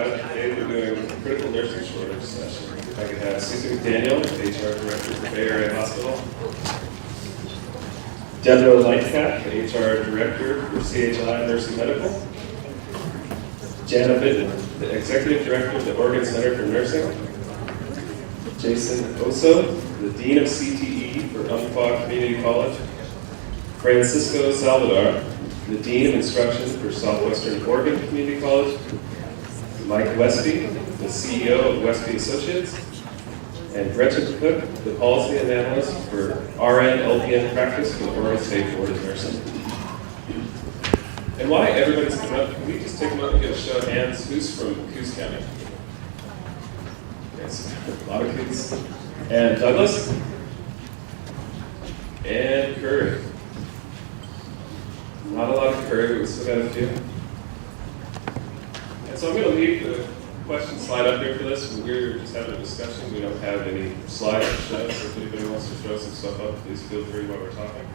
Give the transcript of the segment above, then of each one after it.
everybody. Today we're doing a critical nursing shortage session. If I could have Suzie McDaniel, HR Director for Bay Area Hospital. Debora Lightcap, HR Director for CHI Nursing Medical. Jana, the Executive Director of the Oregon Center for Nursing. Jason Oso, the Dean of CTE for Umpqua Community College. Francisco Saldivar, the Dean of Instruction for Southwestern Oregon Community College. Mike Westby, the CEO of Westby-Associates. And Gretchen Koch, the Policy and Analyst for RN LPN Practice for the Oregon State Board of Nursing. And while everybody's coming up, can we just take a moment and get a show of hands? Who's from Coos County? Yes, a lot of kids. And Douglas? And Curry. Not a lot of Curry, but we still got a few. And so I'm going to leave the question slide up here for this. We're just having a discussion. We don't have any slides to show, so if anybody wants to throw some stuff up, please feel free while we're talking.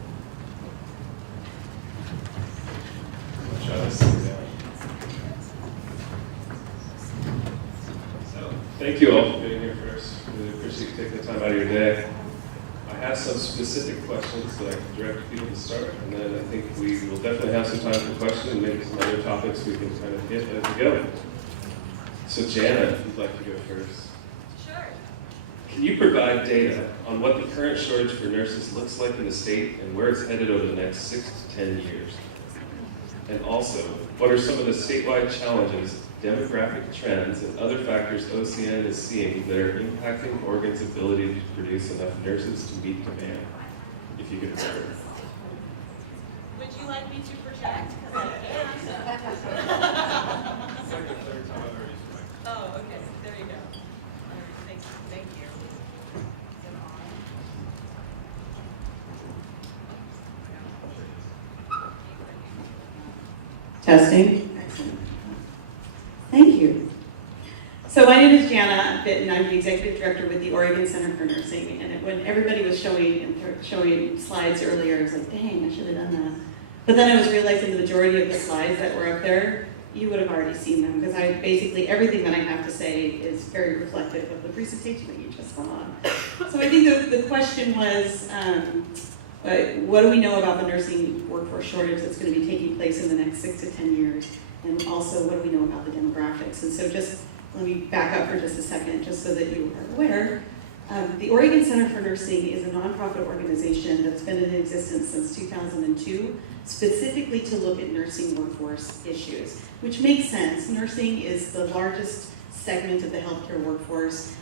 I'll try this thing down. So, thank you all for being here first. Really appreciate you taking the time out of your day. I have some specific questions that I can direct people to start, and then I think we will definitely have some time for questions and maybe some other topics we can kind of hit as we go. So Jana, if you'd like to go first. Sure. Can you provide data on what the current shortage for nurses looks like in the state and where it's headed over the next 6 to 10 years? And also, what are some of the statewide challenges, demographic trends, and other factors OCN is seeing that are impacting Oregon's ability to produce enough nurses to meet demand? If you could remember. Would you like me to project? Because I can. Oh, okay. There you go. Thank you. Is it on? Testing. Excellent. Thank you. So my name is Jana Bitton. I'm the Executive Director with the Oregon Center for Nursing. And when everybody was showing slides earlier, I was like, dang, I should have done that. But then I was realizing the majority of the slides that were up there, you would have already seen them, because basically everything that I have to say is very reflective of the presentation that you just saw. So I think the question was, what do we know about the nursing workforce shortage that's going to be taking place in the next 6 to 10 years? And also, what do we know about the demographics? And so just let me back up for just a second, just so that you are aware. The Oregon Center for Nursing is a nonprofit organization that's been in existence since 2002, specifically to look at nursing workforce issues, which makes sense. Nursing is the largest segment of the healthcare workforce.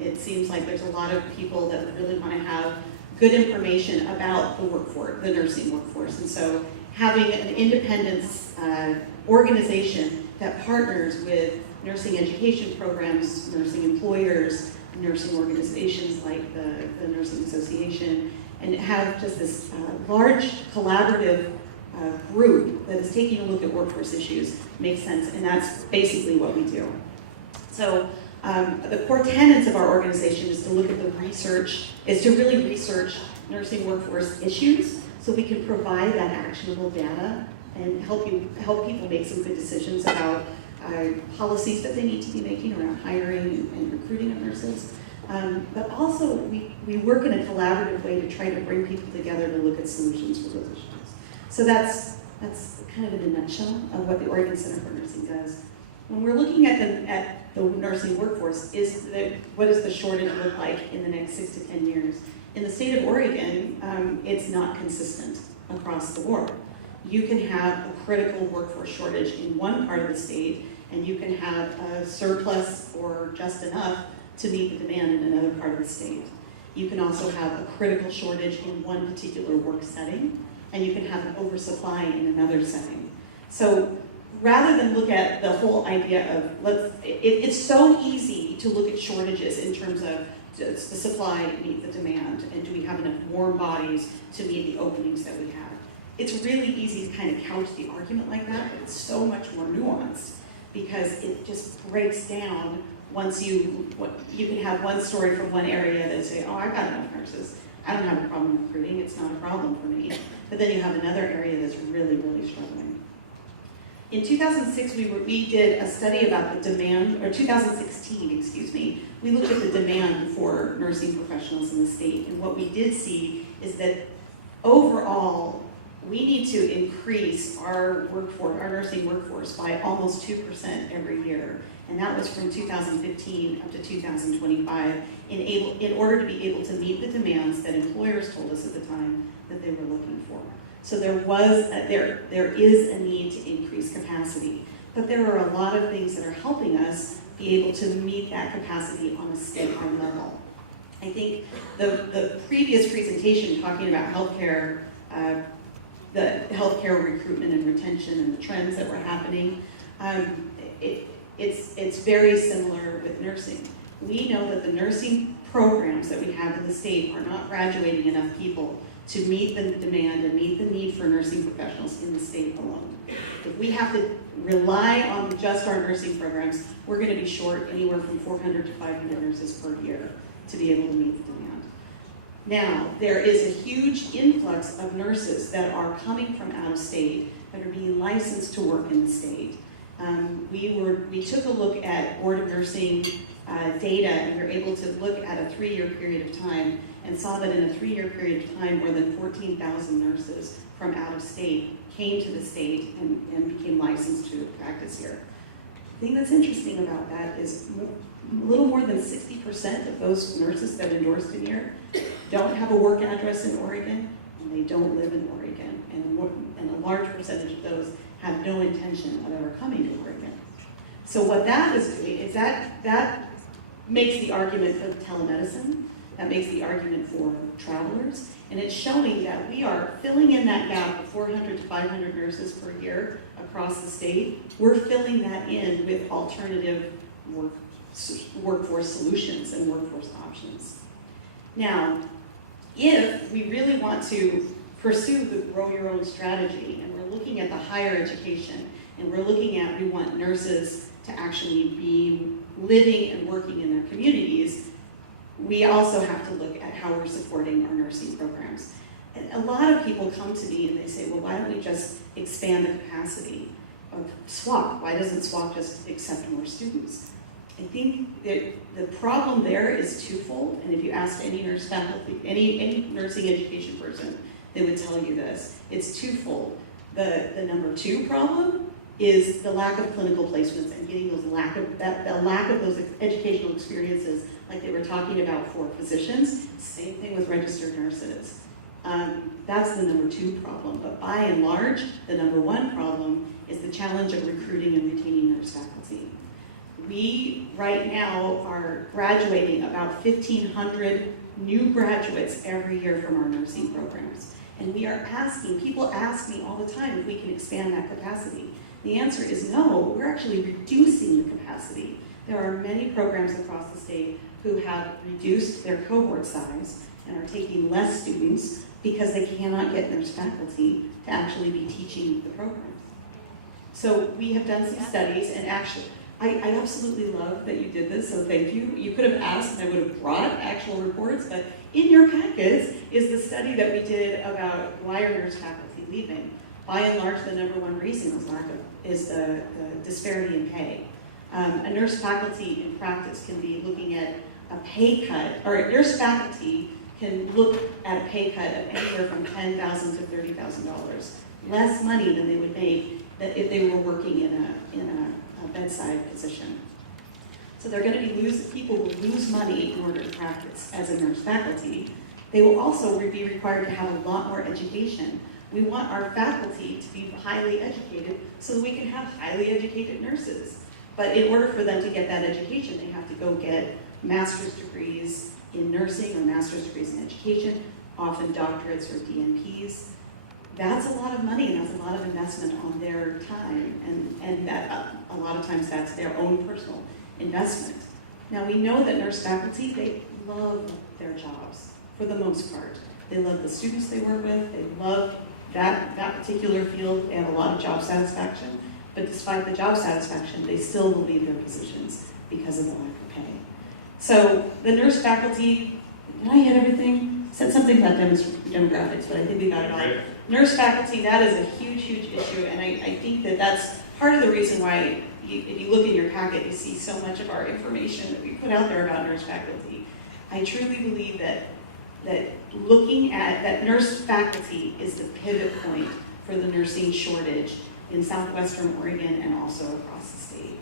It seems like there's a lot of people that really want to have good information about the workforce, the nursing workforce. And so having an independent organization that partners with nursing education programs, nursing employers, nursing organizations like the Nursing Association, and have just this large collaborative group that is taking a look at workforce issues makes sense, and that's basically what we do. So the core tenets of our organization is to look at the research, is to really research nursing workforce issues so we can provide that actionable data and help people make some good decisions about policies that they need to be making around hiring and recruiting of nurses. But also, we work in a collaborative way to try to bring people together to look at solutions for those issues. So that's kind of in a nutshell of what the Oregon Center for Nursing does. When we're looking at the nursing workforce, what does the shortage look like in the next 6 to 10 years? In the state of Oregon, it's not consistent across the board. You can have a critical workforce shortage in one part of the state, and you can have a surplus or just enough to meet the demand in another part of the state. You can also have a critical shortage in one particular work setting, and you can have an oversupply in another setting. So rather than look at the whole idea of, it's so easy to look at shortages in terms of does the supply meet the demand, and do we have enough warm bodies to meet the openings that we have? It's really easy to kind of couch the argument like that, but it's so much more nuanced because it just breaks down once you can have one story from one area that say, oh, I've got enough nurses. I don't have a problem recruiting. It's not a problem for me. But then you have another area that's really, really struggling. In 2006, we did a study about the demand, or 2016, excuse me, we looked at the demand for nursing professionals in the state, and what we did see is that overall, we need to increase our workforce, our nursing workforce by almost 2% every year. And that was from 2015 up to 2025 in order to be able to meet the demands that employers told us at the time that they were looking for. So there is a need to increase capacity, but there are a lot of things that are helping us be able to meet that capacity on a statewide level. I think the previous presentation talking about healthcare, the healthcare recruitment and retention and the trends that were happening, it's very similar with nursing. We know that the nursing programs that we have in the state are not graduating enough people to meet the demand and meet the need for nursing professionals in the state alone. If we have to rely on just our nursing programs, we're going to be short anywhere from 400 to 500 nurses per year to be able to meet the demand. Now, there is a huge influx of nurses that are coming from out of state that are being licensed to work in the state. We took a look at Board of Nursing data, and we were able to look at a 3-year period of time and saw that in a 3-year period of time, more than 14,000 nurses from out of state came to the state and became licensed to practice here. The thing that's interesting about that is a little more than 60% of those nurses that endorsed in here don't have a work address in Oregon, and they don't live in Oregon, and a large percentage of those have no intention of ever coming to Oregon. So what that is doing is that makes the argument for telemedicine, that makes the argument for travelers, and it's showing that we are filling in that gap of 400 to 500 nurses per year across the state. We're filling that in with alternative workforce solutions and workforce options. Now, if we really want to pursue the grow your own strategy, and we're looking at the higher education, and we're looking at we want nurses to actually be living and working in their communities, we also have to look at how we're supporting our nursing programs. And a lot of people come to me and they say, well, why don't we just expand the capacity of SWAC? Why doesn't SWAC just accept more students? I think that the problem there is twofold, and if you ask any nurse faculty, any nursing education person, they would tell you this. It's twofold. The number 2 problem is the lack of clinical placements and getting those the lack of those educational experiences like they were talking about for physicians. Same thing with registered nurses. That's the number 2 problem. But by and large, the number 1 problem is the challenge of recruiting and retaining nurse faculty. We right now are graduating about 1,500 new graduates every year from our nursing programs. And we are asking, people ask me all the time if we can expand that capacity. The answer is no, we're actually reducing the capacity. There are many programs across the state who have reduced their cohort size and are taking less students because they cannot get nurse faculty to actually be teaching the programs. So we have done some studies, and actually, I absolutely love that you did this, so thank you. You could have asked and I would have brought actual reports, but in your packets is the study that we did about why are nurse faculty leaving. By and large, the number 1 reason is the disparity in pay. A nurse faculty in practice can be looking at a pay cut, or a nurse faculty can look at a pay cut of anywhere from $10,000 to $30,000, less money than they would make if they were working in a bedside position. So they're going to be people will lose money in order to practice as a nurse faculty. They will also be required to have a lot more education. We want our faculty to be highly educated so that we can have highly educated nurses. But in order for them to get that education, they have to go get master's degrees in nursing or master's degrees in education, often doctorates or DNPs. That's a lot of money and that's a lot of investment on their time, and that a lot of times that's their own personal investment. Now we know that nurse faculty, they love their jobs for the most part. They love the students they work with, they love that particular field, they have a lot of job satisfaction, but despite the job satisfaction, they still will leave their positions because of the lack of pay. So the nurse faculty, did I hit everything? Said something about demographics, but I think we got it all. nurse faculty, that is a huge, huge issue, and I think that that's part of the reason why if you look in your packet, you see so much of our information that we put out there about nurse faculty. I truly believe that looking at that nurse faculty is the pivot point for the nursing shortage in Southwestern Oregon and also across the state.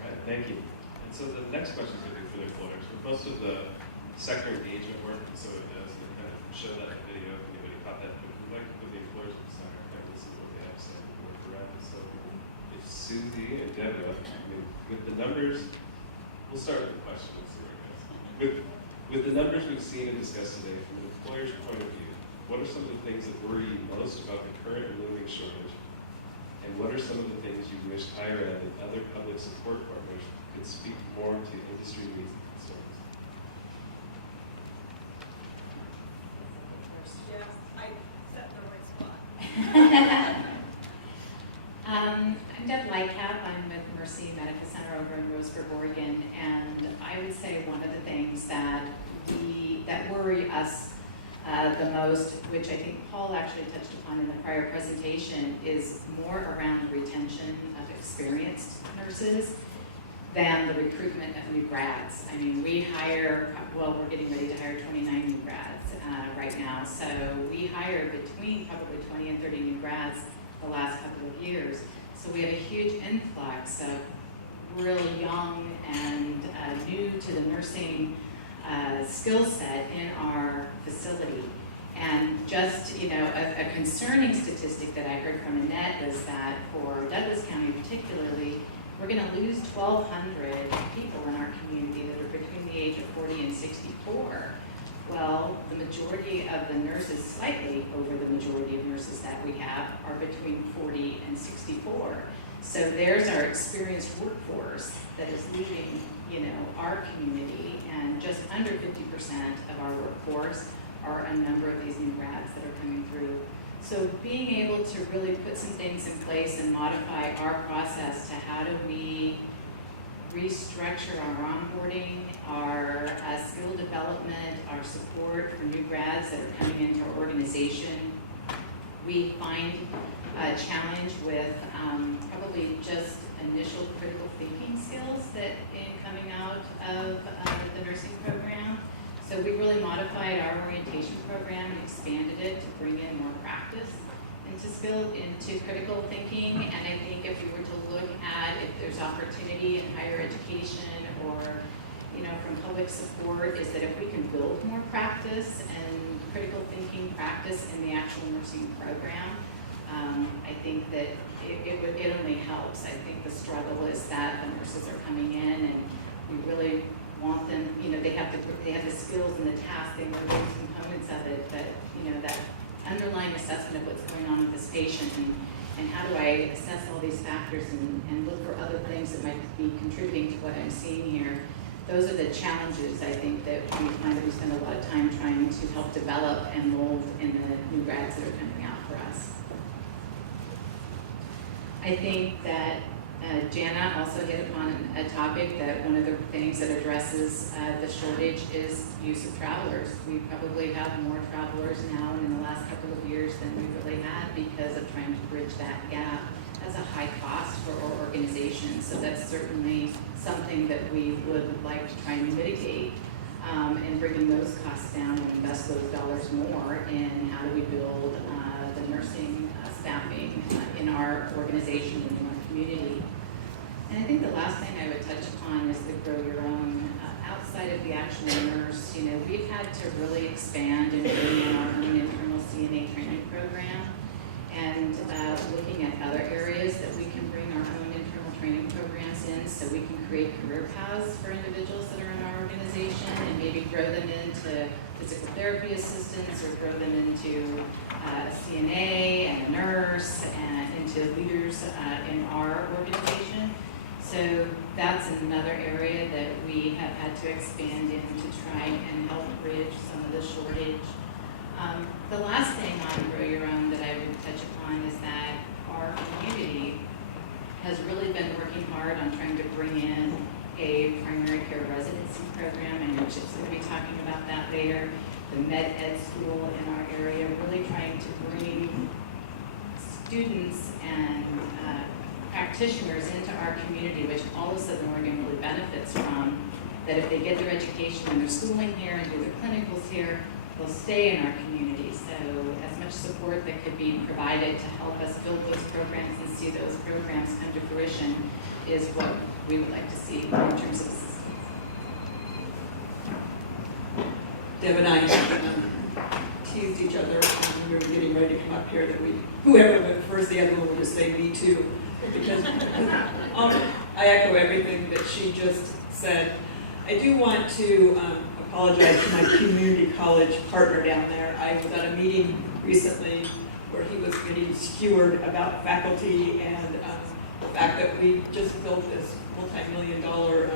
All right, thank you. And so the next question is going to be for the employers. With most of the sector engagement work that SOWIB does, and kind of show that in the video if anybody caught that, but we'd like to put the employers in the center and this is what they have to say and work around it. So if Suzie and Debora, with the numbers, we'll start with the question and see where it goes. With the numbers we've seen and discussed today, from an employer's point of view, what are some of the things that worry you most about the current and looming shortage? And what are some of the things you wish higher ed and other public support partners could speak more to industry needs and concerns? Yes, I set the right spot. I'm Deb Lightcap. I'm with Mercy Medical Center over in Roseburg, Oregon, and I would say one of the things that worry us the most, which I think Paul actually touched upon in the prior presentation, is more around the retention of experienced nurses than the recruitment of new grads. I mean, we're getting ready to hire 29 new grads right now, so we hire between probably 20 and 30 new grads the last couple of years. So we have a huge influx of really young and new to the nursing skill set in our facility. And just, a concerning statistic that I heard from Annette was that for Douglas County particularly, we're going to lose 1,200 people in our community that are between the age of 40 and 64. Well, the majority of the nurses, slightly over the majority of nurses that we have, are between 40 and 64. So there's our experienced workforce that is leaving, our community, and just under 50% of our workforce are a number of these new grads that are coming through. So being able to really put some things in place and modify our process to how do we restructure our onboarding, our skill development, our support for new grads that are coming into our organization. We find a challenge with probably just initial critical thinking skills that in coming out of the nursing program. So we really modified our orientation program and expanded it to bring in more practice into critical thinking. And I think if we were to look at if there's opportunity in higher education or from public support, is that if we can build more practice and critical thinking practice in the actual nursing program, I think that it only helps. I think the struggle is that the nurses are coming in and we really want them, they have the skills and the tasks, they know those components of it, but that underlying assessment of what's going on with this patient and how do I assess all these factors and look for other things that might be contributing to what I'm seeing here. Those are the challenges, I think, that we find that we spend a lot of time trying to help develop and mold in the new grads that are coming out for us. I think that Jana also hit upon a topic that one of the things that addresses the shortage is use of travelers. We probably have more travelers now in the last couple of years than we really had because of trying to bridge that gap. That's a high cost for our organization, so that's certainly something that we would like to try and mitigate and bringing those costs down and invest those dollars more in how do we build the nursing staffing in our organization and in our community. And I think the last thing I would touch upon is the grow your own. Outside of the actual nurse, we've had to really expand and bring in our own internal CNA training program and looking at other areas that we can bring our own internal training programs in so we can create career paths for individuals that are in our organization and maybe grow them into physical therapy assistants or grow them into a CNA and a nurse and into leaders in our organization. So that's another area that we have had to expand in to try and help bridge some of the shortage. The last thing on Grow Your Own that I would touch upon is that our community has really been working hard on trying to bring in a primary care residency program, and Chip's going to be talking about that later. the med ed school in our area, really trying to bring students and practitioners into our community, which all of Southern Oregon really benefits from, that if they get their education and their schooling here and do their clinicals here, they'll stay in our community. So as much support that could be provided to help us build those programs and see those programs come to fruition is what we would like to see in terms of assistance. Deb and I teased each other when we were getting ready to come up here that whoever went first, the other one would just say, me too. Because I echo everything that she just said. I do want to apologize to my community college partner down there. I was at a meeting recently where he was getting skewered about faculty and the fact that we just built this multi-million-dollar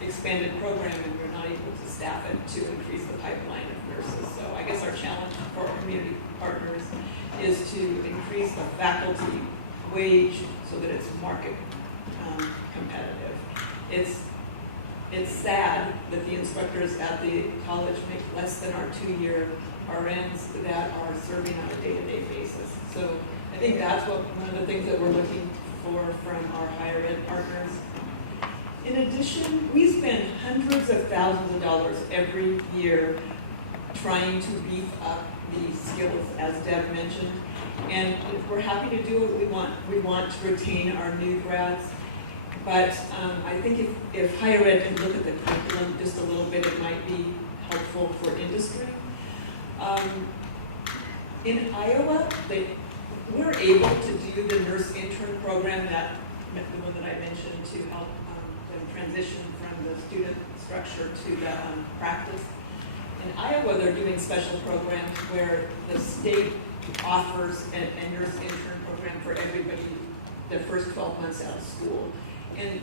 expanded program and we're not able to staff it to increase the pipeline of nurses. So I guess our challenge for our community partners is to increase the faculty wage so that it's market competitive. It's sad that the instructors at the college make less than our 2-year RNs that are serving on a day-to-day basis. So I think that's one of the things that we're looking for from our higher ed partners. In addition, we spend hundreds of thousands of dollars every year trying to beef up the skills, as Deb mentioned. And we're happy to do what we want. We want to retain our new grads. But I think if higher ed can look at the curriculum just a little bit, it might be helpful for industry. In Iowa, we're able to do the nurse intern program, the one that I mentioned, to help them transition from the student structure to the practice. In Iowa, they're doing special programs where the state offers a nurse intern program for everybody the first 12 months out of school. And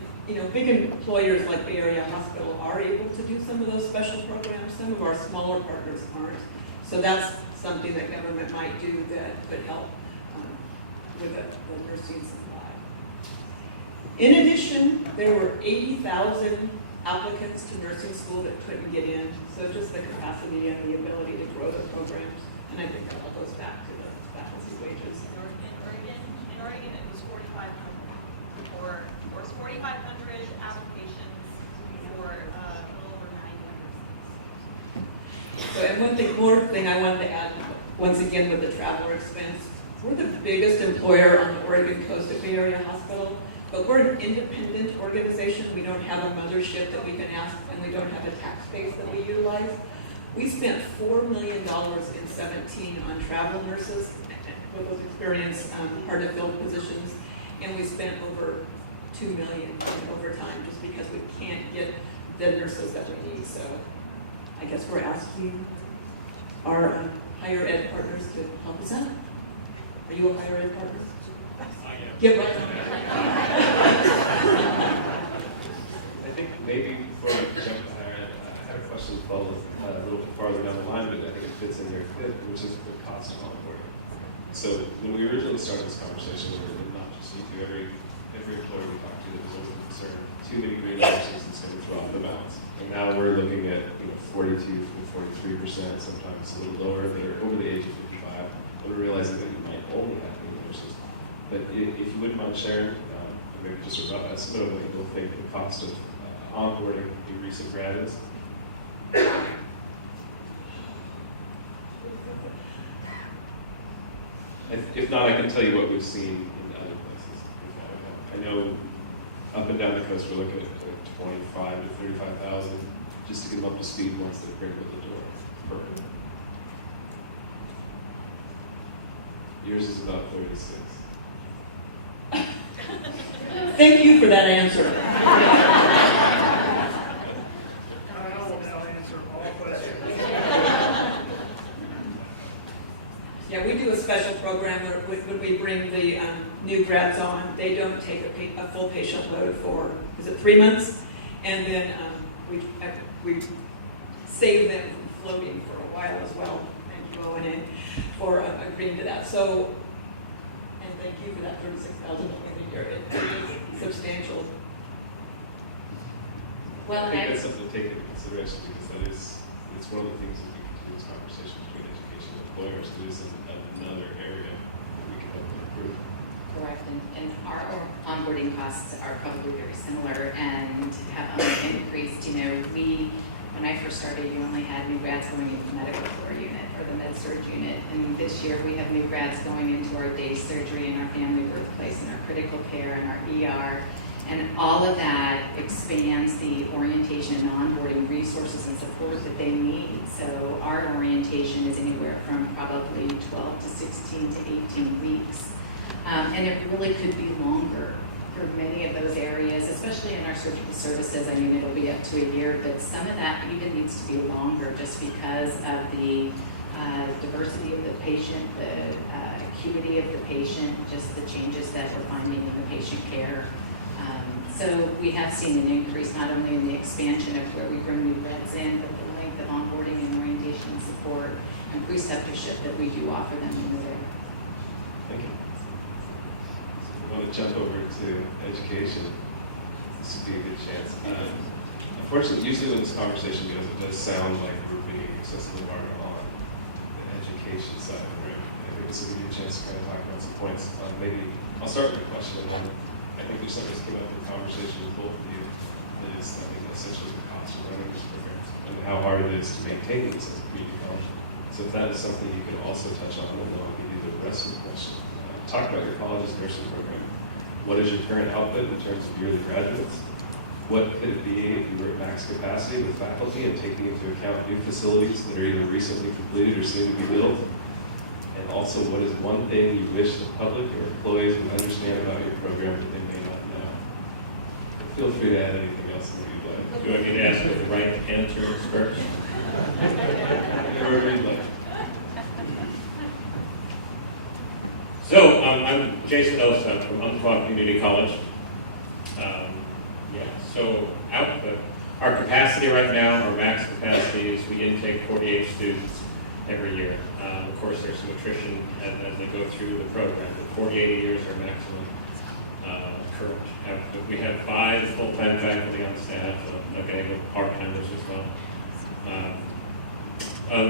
big employers like Bay Area Hospital are able to do some of those special programs. Some of our smaller partners aren't. So that's something that government might do that could help with the nursing supply. In addition, there were 80,000 applicants to nursing school that couldn't get in. So just the capacity and the ability to grow the programs. And I think that all goes back to the faculty wages. In Oregon, it was 4,500 or 4,500 applications for a little over 900. So, and one thing I wanted to add, once again with the traveler expense, we're the biggest employer on the Oregon coast at Bay Area Hospital, but we're an independent organization. We don't have a mothership that we can ask, and we don't have a tax base that we utilize. We spent $4 million in 17 on travel nurses with those experienced hard-to-fill positions, and we spent over $2 million in overtime just because we can't get the nurses that we need. So I guess we're asking our higher ed partners to help us out. Are you a higher ed partner? Get right on that. I think maybe before we jump to higher ed, I had a question to follow a little bit farther down the line, but I think it fits in here, which is the cost of onboarding. So when we originally started this conversation, we were not just every employer we talked to that was always a concern, too many green nurses is going to drop the balance. And now we're looking at 42 to 43%, sometimes a little lower, that are over the age of 55. But we're realizing that we might only have green nurses. But if you wouldn't mind sharing, maybe just a rough estimate of what you think the cost of onboarding a recent grad is. If not, I can tell you what we've seen in other places. I know up and down the coast we're looking at 25 to 35,000 just to get them up to speed once they break with the door. Perfect. Yours is about 36. Thank you for that answer. Yeah, we do a special program where when we bring the new grads on, they don't take a full patient load for, is it 3 months? And then we save them from floating for a while as well, and going in for agreeing to that. So, and thank you for that $36,000 a year. It is substantial. Well, I think that's something to take into consideration because it's one of the things that we can do this conversation between education and employers, there is another area that we can help them improve. Correct, and our onboarding costs are probably very similar and have only increased. When I first started, you only had new grads going into the medical floor unit or the med surg unit, and this year we have new grads going into our day surgery and our family birthplace and our critical care and our ER, and all of that expands the orientation and onboarding resources and support that they need. So our orientation is anywhere from probably 12 to 16 to 18 weeks. And it really could be longer for many of those areas, especially in our surgical services. I mean, it'll be up to a year, but some of that even needs to be longer just because of the diversity of the patient, the acuity of the patient, just the changes that we're finding in the patient care. So we have seen an increase not only in the expansion of where we bring new grads in, but the length of onboarding and orientation and support and preceptorship that we do offer them in the day. Thank you. I want to jump over to education. This would be a good chance. Unfortunately, usually when this conversation goes, it does sound like we're being excessively hard on the education side of the room. I think this would be a chance to kind of talk about some points. Maybe I'll start with a question, and then I think there's something that's come up in conversation with both of you that is, essentially the cost of running these programs and how hard it is to maintain these as a community college. So if that is something you can also touch on, then I'll give you the rest of the question. Talk about your college's nursing program. What is your current output in terms of yearly graduates? What could it be if you were at max capacity with faculty and taking into account new facilities that are either recently completed or soon to be built? And also, what is one thing you wish the public or employees would understand about your program that they may not know? Feel free to add anything else that you'd like. Do I get to ask for the right answers first? Whatever you'd like. So, I'm Jason Osa from Umpqua Community College. So output, our capacity right now, our max capacity is we intake 48 students every year. Of course, there's some attrition as they go through the program, but 48 years are maximum current output. We have 5 full-time faculty on staff, with part-timers as well.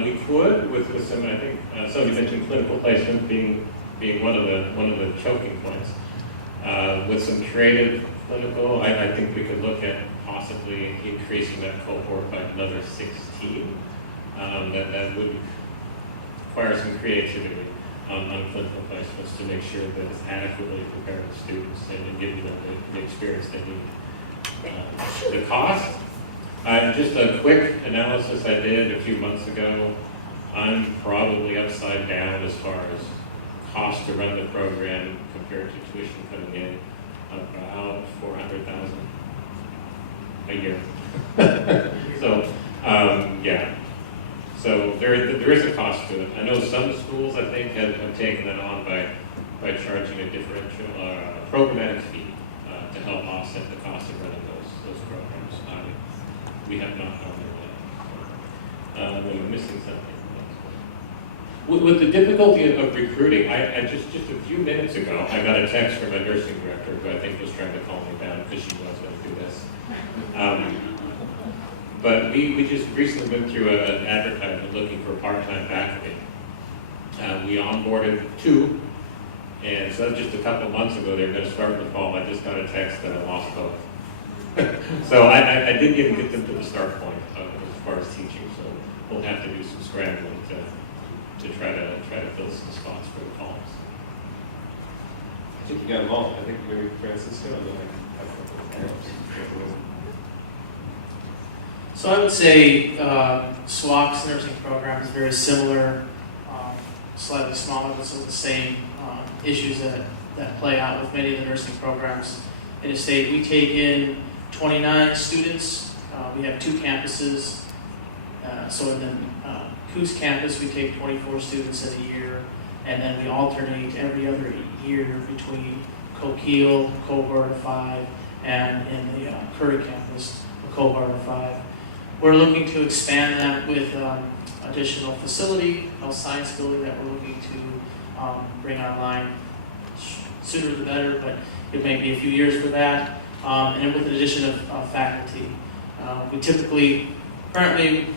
We could, with some, I think, somebody mentioned clinical placement being one of the choking points. With some creative clinical, I think we could look at possibly increasing that cohort by another 16. That would require some creativity on clinical placements to make sure that it's adequately preparing students and giving them the experience they need. The cost, just a quick analysis I did a few months ago, I'm probably upside down as far as cost to run the program compared to tuition coming in, about $400,000 a year. So, yeah. So there is a cost to it. I know some schools, I think, have taken that on by charging a differential programmatic fee to help offset the cost of running those programs. We have not done that. We're missing something. With the difficulty of recruiting, I just a few minutes ago, I got a text from a nursing director who I think was trying to calm me down because she was going to do this. But we just recently went through an advertisement looking for part-time faculty. We onboarded 2, and so just a couple months ago, they were going to start in the fall. I just got a text that I lost both. So I didn't even get them to the start point as far as teaching, so we'll have to do some scrambling to try to fill some spots for the columns. I think you got them all. I think maybe Francisco and then I have a couple of So I would say SWAC's nursing program is very similar, slightly smaller, but some of the same issues that play out with many of the nursing programs in the state. We take in 29 students. We have 2 campuses. So in the Coos campus, we take 24 students in a year, and then we alternate every other year between Coquille, cohort of 5, and in the Curry campus, a cohort of 5. We're looking to expand that with additional facility, health science building that we're looking to bring online sooner the better, but it may be a few years for that. And then with an addition of faculty. We typically, currently,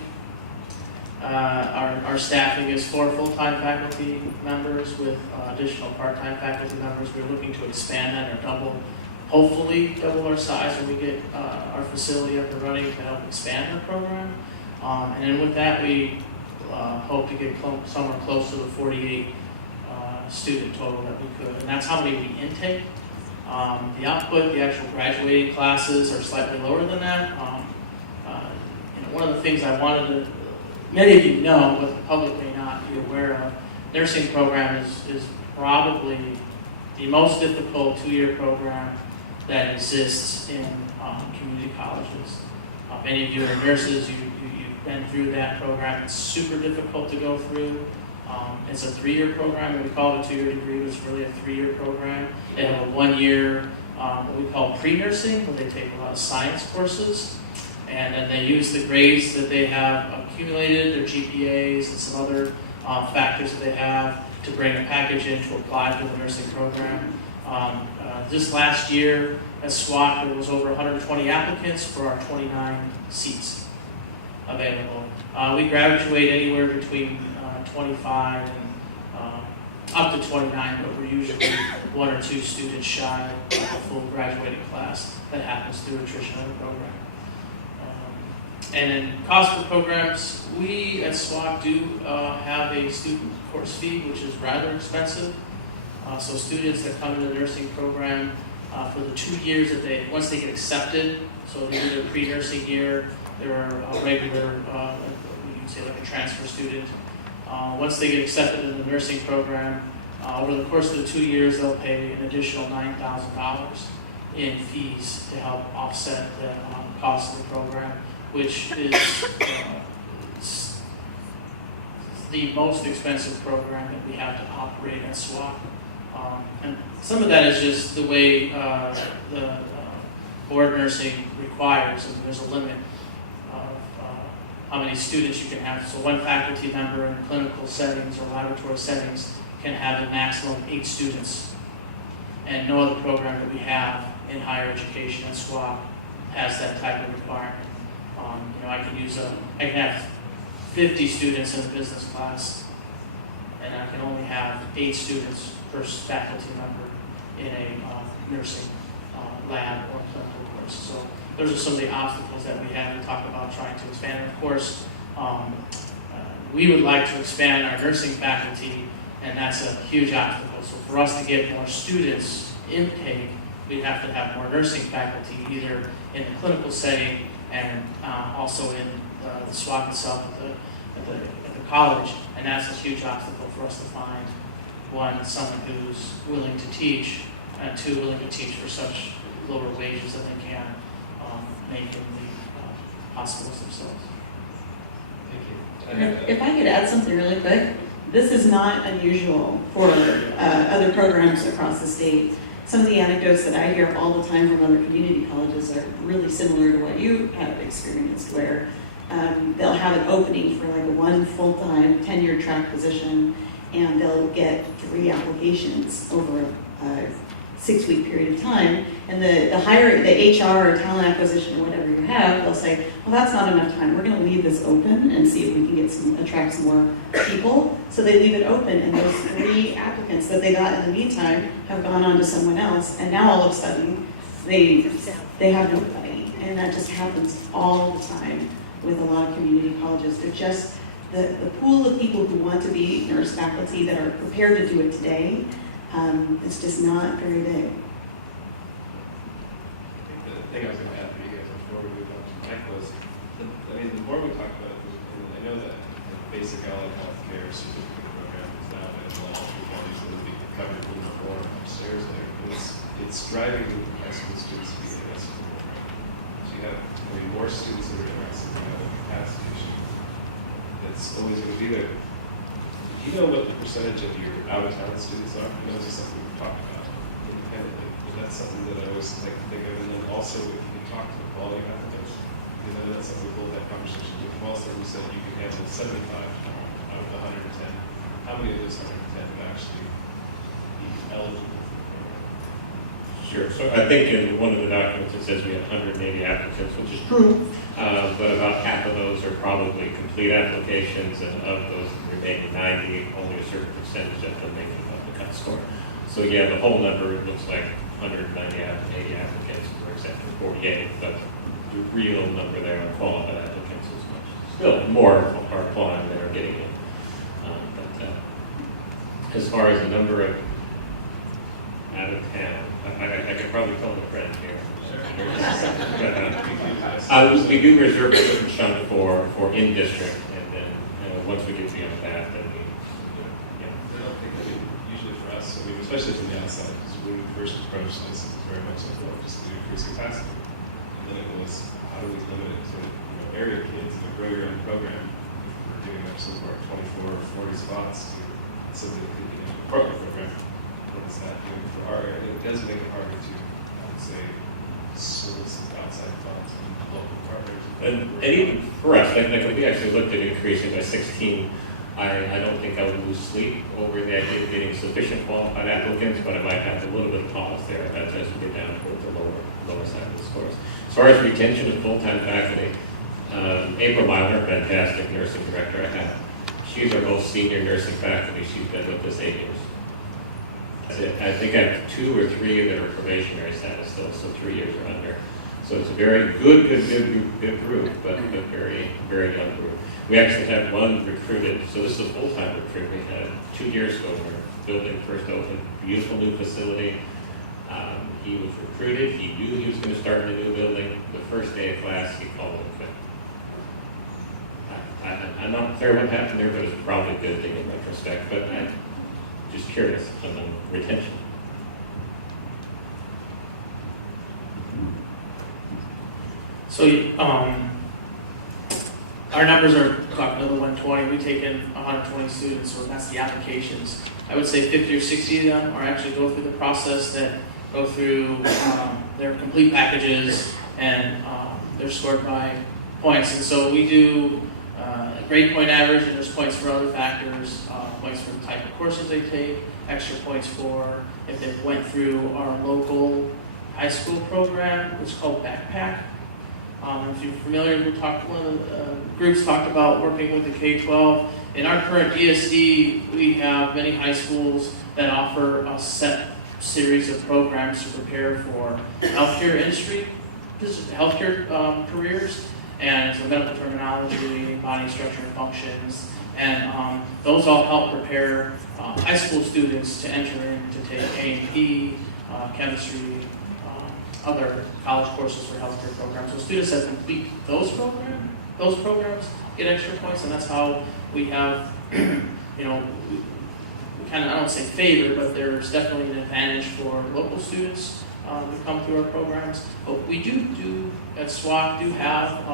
Our staffing is 4 full-time faculty members with additional part-time faculty members. We're looking to expand that or hopefully double our size when we get our facility up and running to help expand our program. And then with that, we hope to get somewhere close to the 48 student total that we could. And that's how many we intake. The output, the actual graduating classes are slightly lower than that. One of the things I wanted to, many of you know, but the public may not be aware of, nursing program is probably the most difficult 2-year program that exists in community colleges. Many of you are nurses, you've been through that program. It's super difficult to go through. It's a 3-year program, and we call it a 2-year degree, but it's really a 3-year program. They have a 1-year, what we call pre-nursing, where they take a lot of science courses, and then they use the grades that they have accumulated, their GPAs and some other factors that they have to bring a package in to apply for the nursing program. This last year at SWAC, there was over 120 applicants for our 29 seats available. We graduate anywhere between 25 and up to 29, but we're usually 1 or 2 students shy of a full graduating class that happens through attrition of the program. And in cost for programs, we at SWAC do have a student course fee, which is rather expensive. So students that come into the nursing program for the 2 years that once they get accepted, so they do their pre-nursing year, they're a regular, you can say like a transfer student. Once they get accepted in the nursing program, over the course of the 2 years, they'll pay an additional $9,000 in fees to help offset the cost of the program, which is the most expensive program that we have to operate at SWAC. And some of that is just the way the board nursing requires, and there's a limit of how many students you can have. So one faculty member in clinical settings or laboratory settings can have a maximum of 8 students. And no other program that we have in higher education at SWAC has that type of requirement. I can have 50 students in a business class, and I can only have 8 students per faculty member in a nursing lab or clinical course. So those are some of the obstacles that we have to talk about trying to expand. And of course, we would like to expand our nursing faculty, and that's a huge obstacle. So for us to get more students intake, we'd have to have more nursing faculty, either in the clinical setting and also in the SWAC itself at the college. And that's a huge obstacle for us to find. 1, someone who's willing to teach, and 2, willing to teach for such lower wages that they can make in the hospitals themselves. Thank you. If I could add something really quick, this is not unusual for other programs across the state. Some of the anecdotes that I hear all the time from other community colleges are really similar to what you have experienced, where they'll have an opening for like 1 full-time tenure track position, and they'll get 3 applications over a 6-week period of time. And the HR or talent acquisition or whatever you have, they'll say, well, that's not enough time. We're going to leave this open and see if we can attract some more people. So they leave it open, and those 3 applicants that they got in the meantime have gone on to someone else, and now all of a sudden they have nobody. And that just happens all the time with a lot of community colleges. They're just the pool of people who want to be nurse faculty that are prepared to do it today, it's just not very big. The thing I was going to add for you guys before we move on to Mike was, the more we talk about it, and I know that the basic allied healthcare certificate program is now available at all 3 counties, and it'll be covered a little more upstairs there. But it's driving high school students to be in this program. So you have more students that are interested in the capacity issue. It's always going to be there. Do you know what the percentage of your out-of-town students are? I know this is something we've talked about independently, but that's something that I always like to think of. And then also, if you can talk to the quality applicants, because I know that's something we'll hold that conversation with. Also, we said you can handle 75 out of the 110. How many of those 110 would actually be eligible for the program? Sure. So I think in one of the documents it says we have 180 applicants, which is true, but about half of those are probably complete applications, and of those remaining 90, only a certain percentage of them make the cut score. So yeah, the whole number looks like 180 applicants, we're accepting 48, but the real number there on qualified applicants is much. Still more are applying than are getting in. As far as the number of out of town, I could probably tell a friend here. But, we do reserve a certain chunk for in district, and then once we get beyond that, then we, I don't think that usually for us, I mean, especially from the outside, because when we first approached this, it was very much like, well, just to increase capacity. And then it was, how do we limit it to area kids and grow your own program? We're giving up some of our 24 or 40 spots to so that corporate program. What is that doing for our area? It does make it harder to, I would say, solicit outside funds from local partners. and even for us, like we actually looked at increasing by 16. I don't think I would lose sleep over the idea of getting sufficient qualified applicants, but I might have a little bit of pause there as we get down towards the lower side of the scores. As far as retention of full-time faculty, April Myler, fantastic nursing director I have. She's our most senior nursing faculty. She's been with us 8 years. That's it. I think I have 2 or 3 that are probationary status still, so 3 years or under. So it's a very good group, but a very, very young group. We actually had one recruited, so this is a full-time recruit. We had 2 years ago when our building first opened, beautiful new facility. He was recruited. He knew he was going to start in a new building. The first day of class, he called and quit. I'm not clear what happened there, but it's probably a good thing in retrospect. But I'm just curious on the retention. So, our numbers are talking to the 120. We take in 120 students, so that's the applications. I would say 50 or 60 of them are actually go through the process that go through their complete packages, and they're scored by points. And so we do a grade point average, and there's points for other factors, points for the type of courses they take, extra points for if they went through our local high school program, which is called Backpack. If you're familiar, one of the groups talked about working with the K-12. In our current ESD, we have many high schools that offer a set series of programs to prepare for healthcare industry, healthcare careers, and so medical terminology, body structure and functions, and those all help prepare high school students to enter in to take A&P, chemistry, other college courses for healthcare programs. So students that complete those programs get extra points, and that's how we have, we kind of, I don't say favor, but there's definitely an advantage for local students to come through our programs. But we do at SWAC do have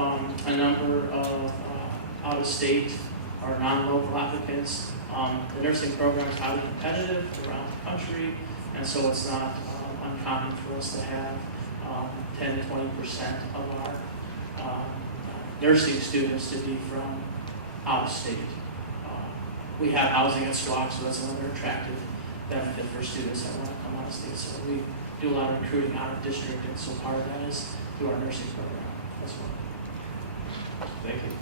a number of out-of-state or non-local applicants. The nursing program is highly competitive around the country, and so it's not uncommon for us to have 10 to 20% of our nursing students to be from out of state. We have housing at SWAC, so that's another attractive benefit for students that want to come out of state. So we do a lot of recruiting out of district, and so part of that is through our nursing program as well. Thank you.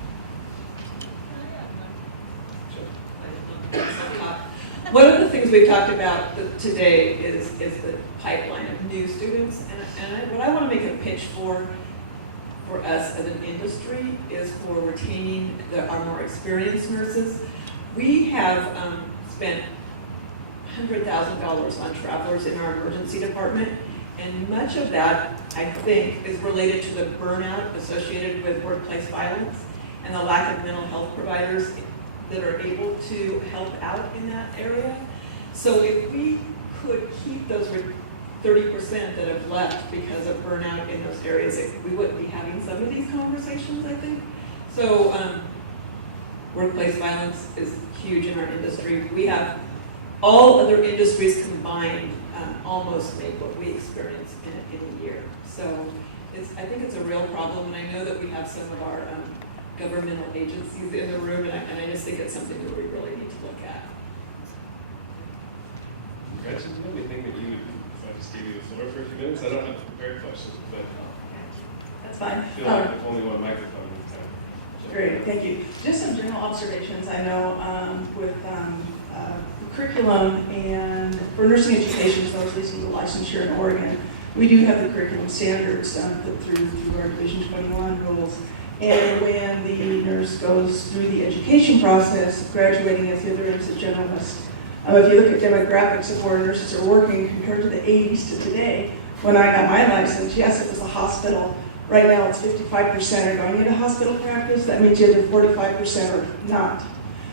One of the things we've talked about today is the pipeline of new students, and what I want to make a pitch for us as an industry is for retaining our more experienced nurses. We have spent $100,000 on travelers in our emergency department, and much of that, I think, is related to the burnout associated with workplace violence and the lack of mental health providers that are able to help out in that area. So if we could keep those 30% that have left because of burnout in those areas, we wouldn't be having some of these conversations, I think. So workplace violence is huge in our industry. We have all other industries combined almost make what we experience in a year. So I think it's a real problem, and I know that we have some of our governmental agencies in the room, and I just think it's something that we really need to look at. Gretchen, is there anything that you would just give you the floor for a few minutes. I don't have prepared questions, but That's fine. I feel like there's only one microphone this time. Great, thank you. Just some general observations. I know with curriculum and for nursing education, as well as leasing the licensure in Oregon, we do have the curriculum standards put through our Division 21 rules. And when the nurse goes through the education process, graduating as the other is a generalist, if you look at demographics of where nurses are working compared to the 80s to today, when I got my license, yes, it was a hospital. Right now, it's 55% are going into hospital practice. That means the other 45% are not.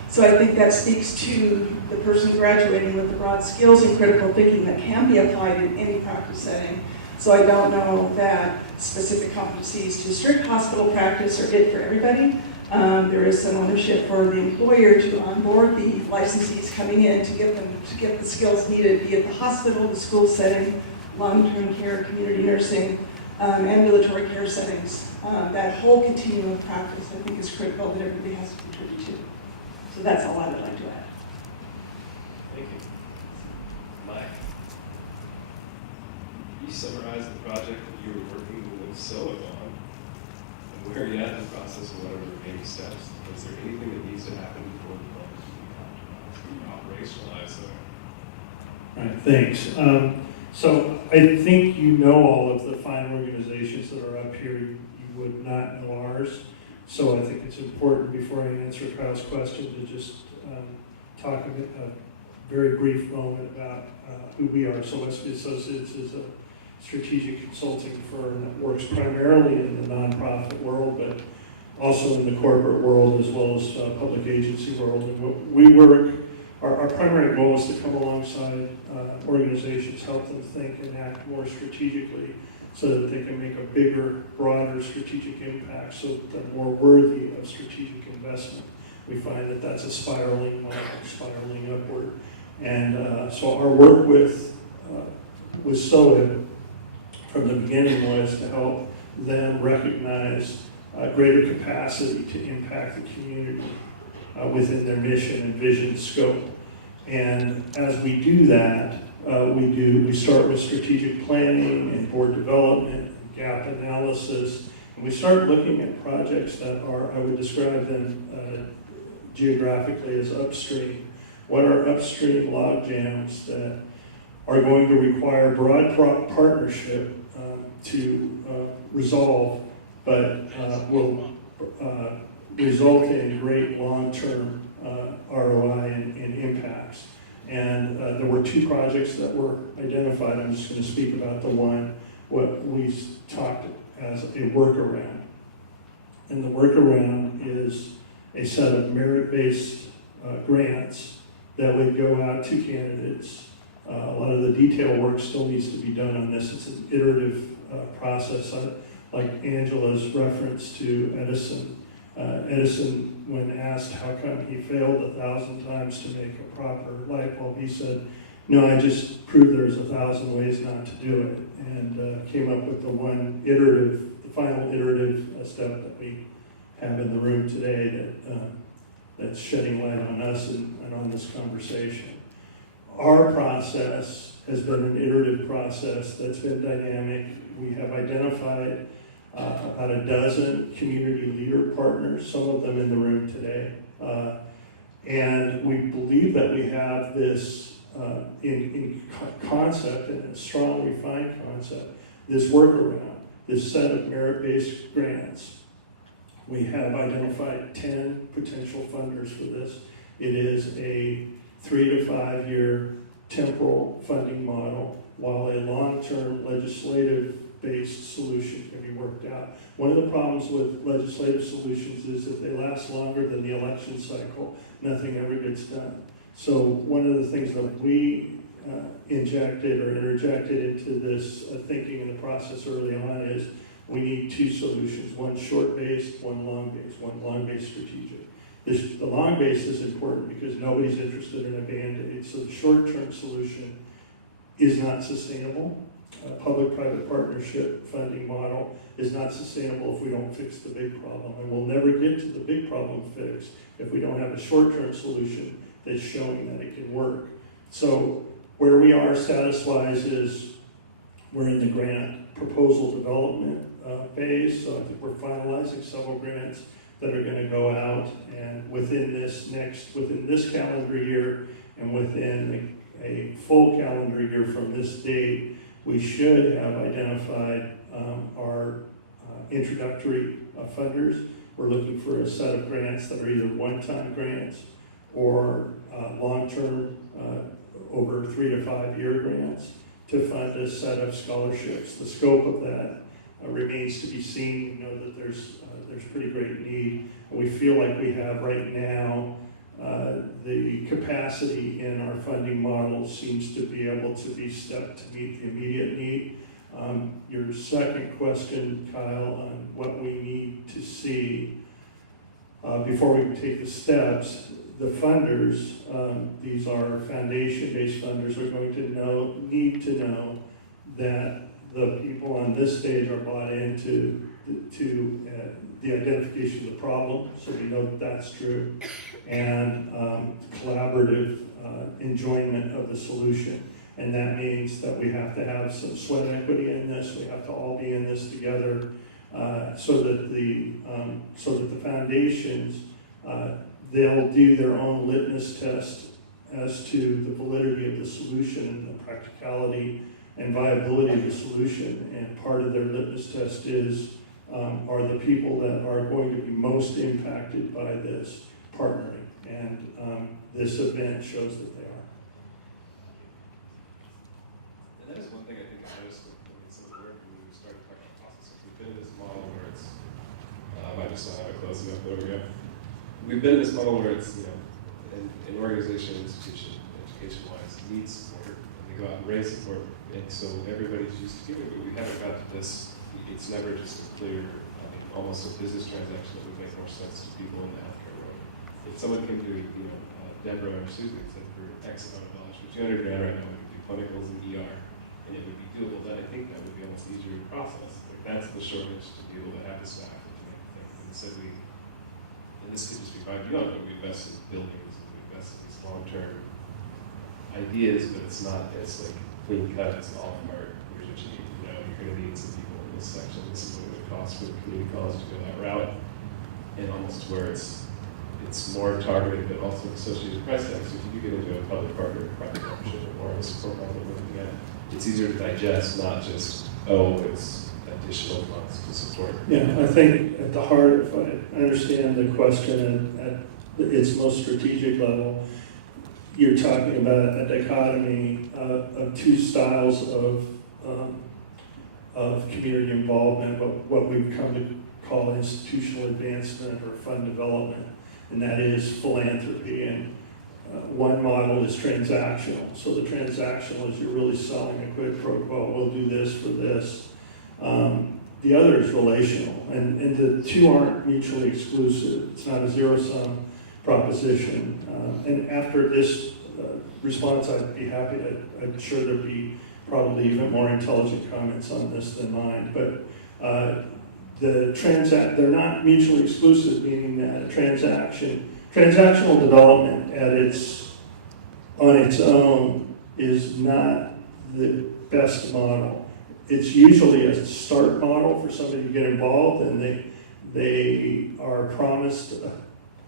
So I think that speaks to the person graduating with the broad skills and critical thinking that can be applied in any practice setting. So I don't know that specific competencies to strict hospital practice are it for everybody. There is some ownership for the employer to onboard the licensees coming in to get the skills needed, be it the hospital, the school setting, long-term care, community nursing, ambulatory care settings. That whole continuum of practice, I think, is critical that everybody has to contribute to. So that's all I would like to add. Thank you. Mike, you summarized the project that you were working with SOWIB on, and where are you at in the process of whatever the remaining steps? Is there anything that needs to happen before the project can be operationalized? All right, thanks. So I think you know all of the fine organizations that are up here. You would not know ours. So I think it's important before I answer Kyle's question to just talk a very brief moment about who we are. So Westby Associates is a strategic consulting firm that works primarily in the nonprofit world, but also in the corporate world as well as public agency world. And we work, our primary goal is to come alongside organizations, help them think and act more strategically so that they can make a bigger, broader strategic impact so that they're more worthy of strategic investment. We find that that's a spiraling upward. And so our work with SOWIB from the beginning was to help them recognize greater capacity to impact the community within their mission and vision scope. And as we do that, we start with strategic planning and board development, and gap analysis, and we start looking at projects that are, I would describe them geographically as upstream. What are upstream log jams that are going to require broad partnership to resolve, but will result in great long-term ROI and impacts. And there were two projects that were identified. I'm just going to speak about the one, what we talked as a workaround. And the workaround is a set of merit-based grants that would go out to candidates. A lot of the detail work still needs to be done on this. It's an iterative process. Like Angela's reference to Edison. Edison, when asked how come he failed 1,000 times to make a proper light bulb, he said, no, I just proved there's 1,000 ways not to do it, and came up with the final iterative step that we have in the room today that's shedding light on us and on this conversation. Our process has been an iterative process that's been dynamic. We have identified about a dozen community leader partners, some of them in the room today. And we believe that we have this in concept, and a strong refined concept, this workaround, this set of merit-based grants. We have identified 10 potential funders for this. It is a 3 to 5 year temporal funding model, while a long-term legislative-based solution can be worked out. One of the problems with legislative solutions is that they last longer than the election cycle. Nothing ever gets done. So one of the things that we injected or interjected into this thinking in the process early on is we need two solutions, one short-based, one long-based, one long-based strategic. The long-based is important because nobody's interested in a Band-Aid, so the short-term solution is not sustainable. Public-private partnership funding model is not sustainable if we don't fix the big problem, and we'll never get to the big problem fixed if we don't have a short-term solution that's showing that it can work. So where we are status-wise is We're in the grant proposal development phase, so I think we're finalizing several grants that are going to go out, and within this calendar year and within a full calendar year from this date, we should have identified our introductory funders. We're looking for a set of grants that are either one-time grants or long-term, over 3 to 5 year grants to fund a set of scholarships. The scope of that remains to be seen. We know that there's pretty great need. We feel like we have right now the capacity in our funding model seems to be able to be stepped to meet the immediate need. Your second question, Kyle, on what we need to see before we can take the steps, the funders, these are foundation-based funders, are going to need to know that the people on this stage are bought into the identification of the problem, so we know that that's true, and collaborative enjoyment of the solution. And that means that we have to have some sweat equity in this. We have to all be in this together, so that the foundations they'll do their own litmus test as to the validity of the solution and the practicality and viability of the solution. And part of their litmus test is are the people that are going to be most impacted by this partnering, and this event shows that they are. And that is one thing I think I noticed when some of the work when we started talking about processes. We've been in this model where it's, I just don't have it close enough, there we go. We've been in this model where it's, an organization, institution, education-wise, needs support, and they go out and raise support, and so everybody's used to giving it, but we haven't got to this. It's never just a clear, almost a business transaction that would make more sense to people in the healthcare world. If someone came to, Debora or Suzie and said for X amount of dollars, for $200 grand right now, we could do clinicals and ER, and it would be doable, then I think that would be almost easier to process. Like, that's the shortage, to be able to have the staff and to make things. And so and this could just be fine beyond, but we invest in buildings, and we invest in these long-term ideas, but it's like clean cut, it's all part. Here's what you need. You're going to need some people in this section. This is what it would cost for the community college to go that route, and almost where it's more targeted, but also associated with price tags. So if you do get into a public partner, private partnership, or more of a support model that we're looking at, it's easier to digest, not just it's additional funds to support. Yeah, I think at the heart, if I understand the question at its most strategic level, you're talking about a dichotomy of two styles of community involvement, but what we've come to call institutional advancement or fund development, and that is philanthropy. And one model is transactional. So the transactional is you're really selling a quid pro quo, we'll do this for this. The other is relational, and the two aren't mutually exclusive. It's not a zero-sum proposition. And after this response, I'd be happy to, I'm sure there'd be probably even more intelligent comments on this than mine, but they're not mutually exclusive, meaning that transactional development on its own is not the best model. It's usually a start model for somebody to get involved, and they are promised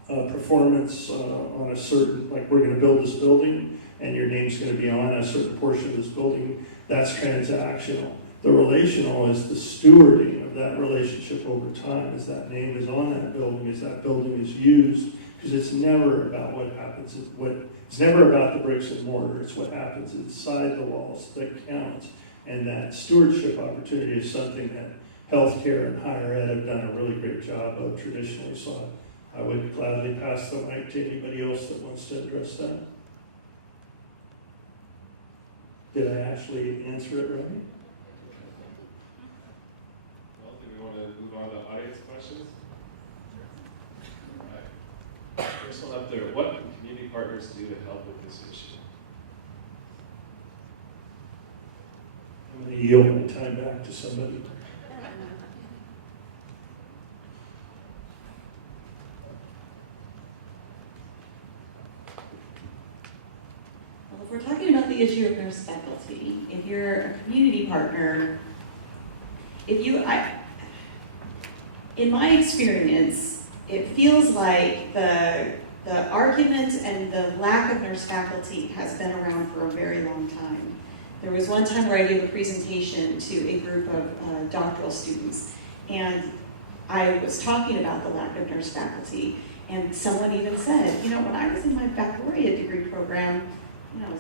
performance on a certain, like, we're going to build this building and your name's going to be on a certain portion of this building. That's transactional. The relational is the stewarding of that relationship over time, as that name is on that building, as that building is used, because it's never about what happens. It's never about the bricks and mortar. It's what happens inside the walls that counts. And that stewardship opportunity is something that healthcare and higher ed have done a really great job of traditionally. So I would gladly pass the mic to anybody else that wants to address that. Did I actually answer it right? Well, do we want to move on to audience questions? All right. First one up there, what can community partners do to help with this issue? I'm going to yield my time back to somebody. Well, if we're talking about the issue of nurse faculty, if you're a community partner, in my experience, it feels like the argument and the lack of nurse faculty has been around for a very long time. There was one time where I gave a presentation to a group of doctoral students, and I was talking about the lack of nurse faculty, and someone even said, when I was in my baccalaureate degree program,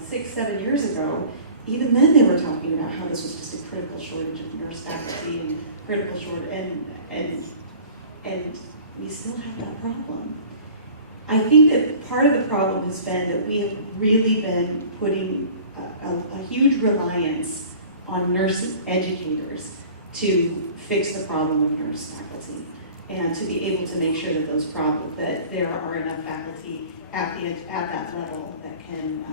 6-7 years ago, even then they were talking about how this was just a critical shortage of nurse faculty and critical shortage, and we still have that problem. I think that part of the problem has been that we have really been putting a huge reliance on nurse educators to fix the problem of nurse faculty and to be able to make sure that that there are enough faculty at that level that can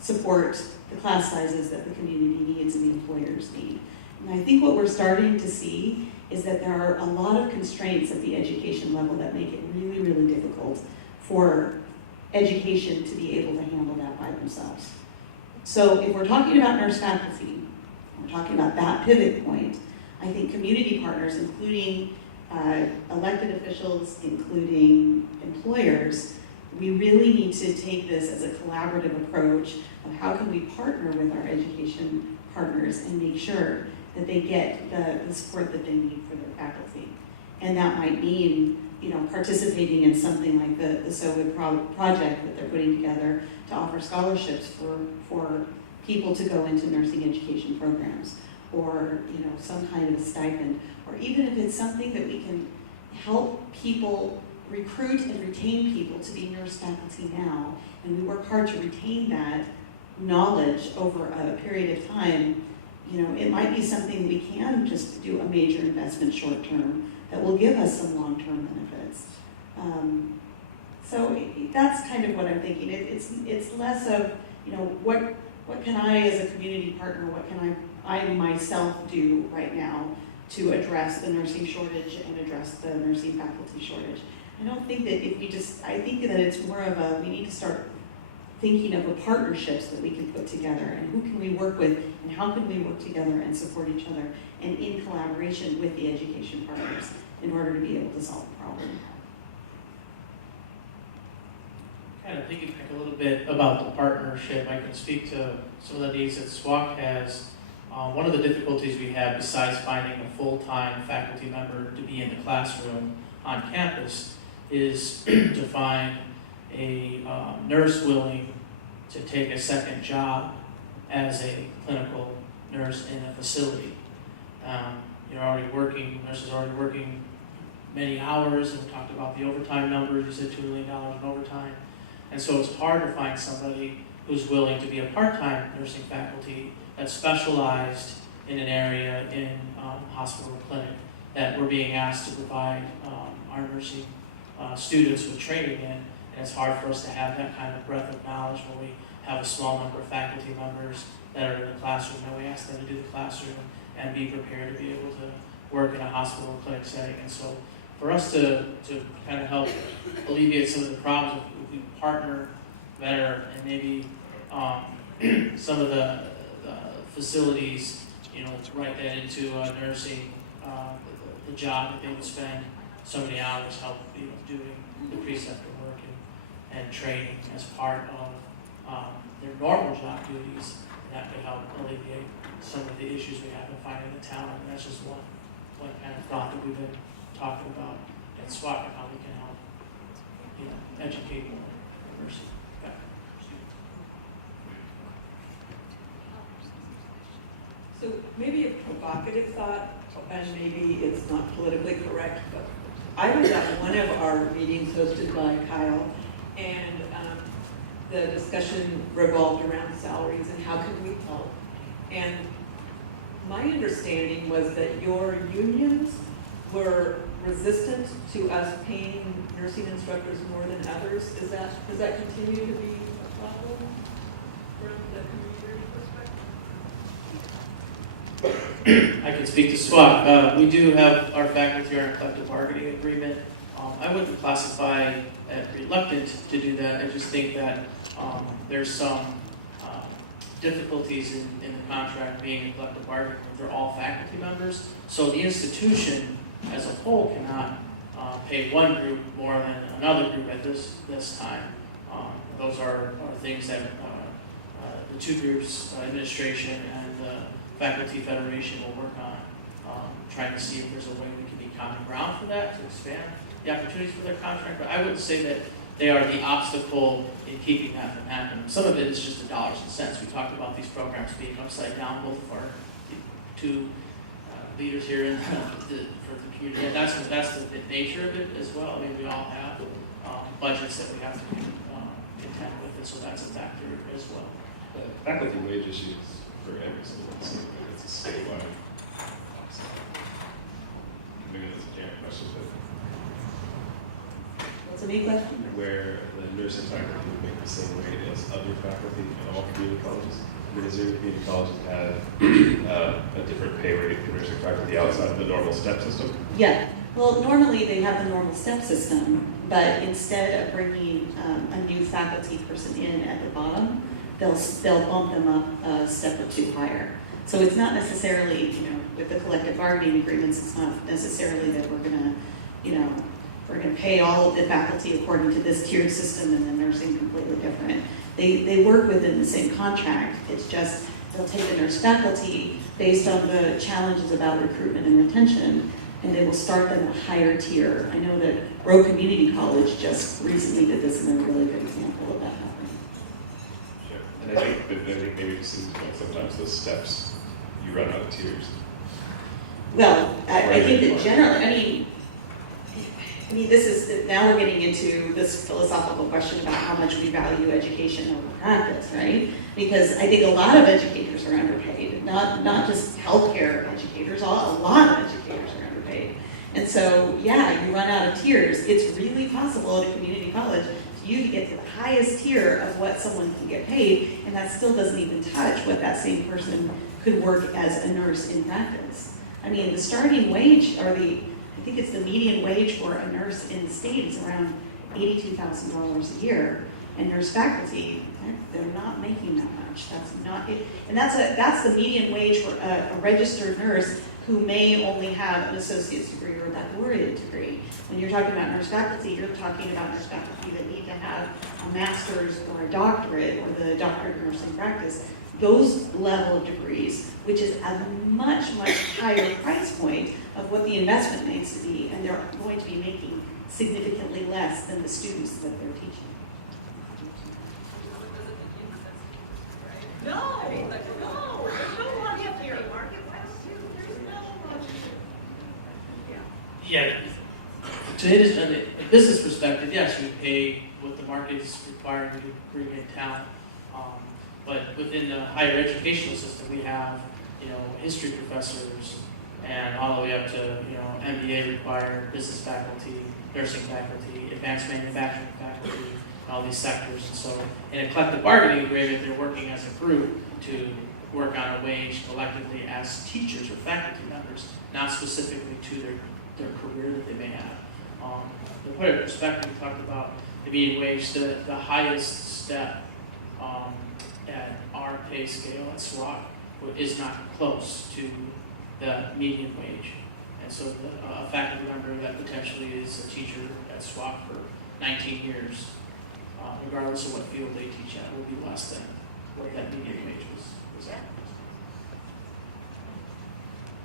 support the class sizes that the community needs and the employers need. And I think what we're starting to see is that there are a lot of constraints at the education level that make it really, really difficult for education to be able to handle that by themselves. So if we're talking about nurse faculty, we're talking about that pivot point, I think community partners, including elected officials, including employers, we really need to take this as a collaborative approach of how can we partner with our education partners and make sure that they get the support that they need for their faculty. And that might mean, participating in something like the SOWIB project that they're putting together to offer scholarships for people to go into nursing education programs, or some kind of a stipend, or even if it's something that we can help people recruit and retain people to be nurse faculty now, and we work hard to retain that knowledge over a period of time. It might be something we can just do a major investment short term that will give us some long-term benefits. So that's kind of what I'm thinking. It's less of, what can I as a community partner, what can I myself do right now to address the nursing shortage and address the nursing faculty shortage. I don't think that I think that it's more of we need to start thinking of the partnerships that we can put together and who can we work with and how can we work together and support each other and in collaboration with the education partners in order to be able to solve the problem. Kind of thinking back a little bit about the partnership, I can speak to some of the needs that SWAC has. One of the difficulties we have, besides finding a full-time faculty member to be in the classroom on campus, is to find a nurse willing to take a second job as a clinical nurse in a facility. Nurses are already working many hours, and we talked about the overtime numbers. You said $2 million in overtime. And so it's hard to find somebody who's willing to be a part-time nursing faculty that's specialized in an area in hospital or clinic that we're being asked to provide our nursing students with training in. And it's hard for us to have that kind of breadth of knowledge when we have a small number of faculty members that are in the classroom, and we ask them to do the classroom and be prepared to be able to work in a hospital or clinic setting. And so for us to kind of help alleviate some of the problems, if we partner better and maybe some of the facilities, write that into nursing, the job that they would spend so many hours doing the preceptor work and training as part of their normal job duties. That could help alleviate some of the issues we have in finding the talent. And that's just one kind of thought that we've been talking about at SWAC and how we can help educate more diversity. So maybe a provocative thought, and maybe it's not politically correct, but I was at one of our meetings hosted by Kyle, and the discussion revolved around salaries and how can we help. And my understanding was that your unions were resistant to us paying nursing instructors more than others. Does that continue to be a problem from the community perspective? I can speak to SWAC. We do have our faculty on a collective bargaining agreement. I wouldn't classify as reluctant to do that. I just think that there's some difficulties in the contract being a collective bargaining, they're all faculty members. So the institution as a whole cannot pay one group more than another group at this time. Those are things that the two groups, administration and the faculty federation, will work on, trying to see if there's a way we can be common ground for that to expand the opportunities for their contract. But I wouldn't say that they are the obstacle in keeping that from happening. Some of it is just the dollars and cents. We talked about these programs being upside down, both of our two leaders here in for the community. And that's the nature of it as well. I mean, we all have budgets that we have to contend with, and so that's a factor as well. Faculty wage issues for every school. It's a statewide. Maybe that's a Janet question, but What's a big question? where the nursing faculty would make the same rate as other faculty in all community colleges. I mean, is there any community colleges that have a different pay rate for nursing faculty outside of the normal step system? Yeah, well, normally they have the normal step system, but instead of bringing a new faculty person in at the bottom, they'll bump them up a step or two higher. So it's not necessarily, with the collective bargaining agreements, it's not necessarily that we're gonna pay all of the faculty according to this tiered system and then nursing completely different. They work within the same contract. It's just they'll take the nurse faculty based on the challenges about recruitment and retention, and they will start them at a higher tier. I know that Rowe Community College just recently did this, and they're a really good example of that happening. Sure. And I think maybe it seems like sometimes those steps, you run out of tiers. Well, I think that generally, this is, now we're getting into this philosophical question about how much we value education over practice, right? Because I think a lot of educators are underpaid, not just healthcare educators, a lot of educators are underpaid. And so, yeah, you run out of tiers. It's really possible at a community college for you to get to the highest tier of what someone can get paid, and that still doesn't even touch what that same person could work as a nurse in practice. I mean, the starting wage, I think it's the median wage for a nurse in the state is around $82,000 a year, and nurse faculty, they're not making that much. That's not it, and that's the median wage for a registered nurse who may only have an associate's degree or a baccalaureate degree. When you're talking about nurse faculty, you're talking about nurse faculty that need to have a master's or a doctorate or the doctorate of nursing practice. Those level of degrees, which is a much, much higher price point of what the investment needs to be, and they're going to be making significantly less than the students that they're teaching. No, there's no one here. There's no one. Yeah, to it is, from a business perspective, yes, we pay what the market is requiring to bring in talent. But within the higher educational system, we have, history professors and all the way up to, MBA required business faculty, nursing faculty, advanced manufacturing faculty, all these sectors. And so in a collective bargaining agreement, they're working as a group to work on a wage collectively as teachers or faculty members, not specifically to their career that they may have. To put it in perspective, we talked about the median wage, the highest step at our pay scale at SWAC is not close to the median wage. And so a faculty member that potentially is a teacher at SWAC for 19 years, regardless of what field they teach at, will be less than what that median wage was at.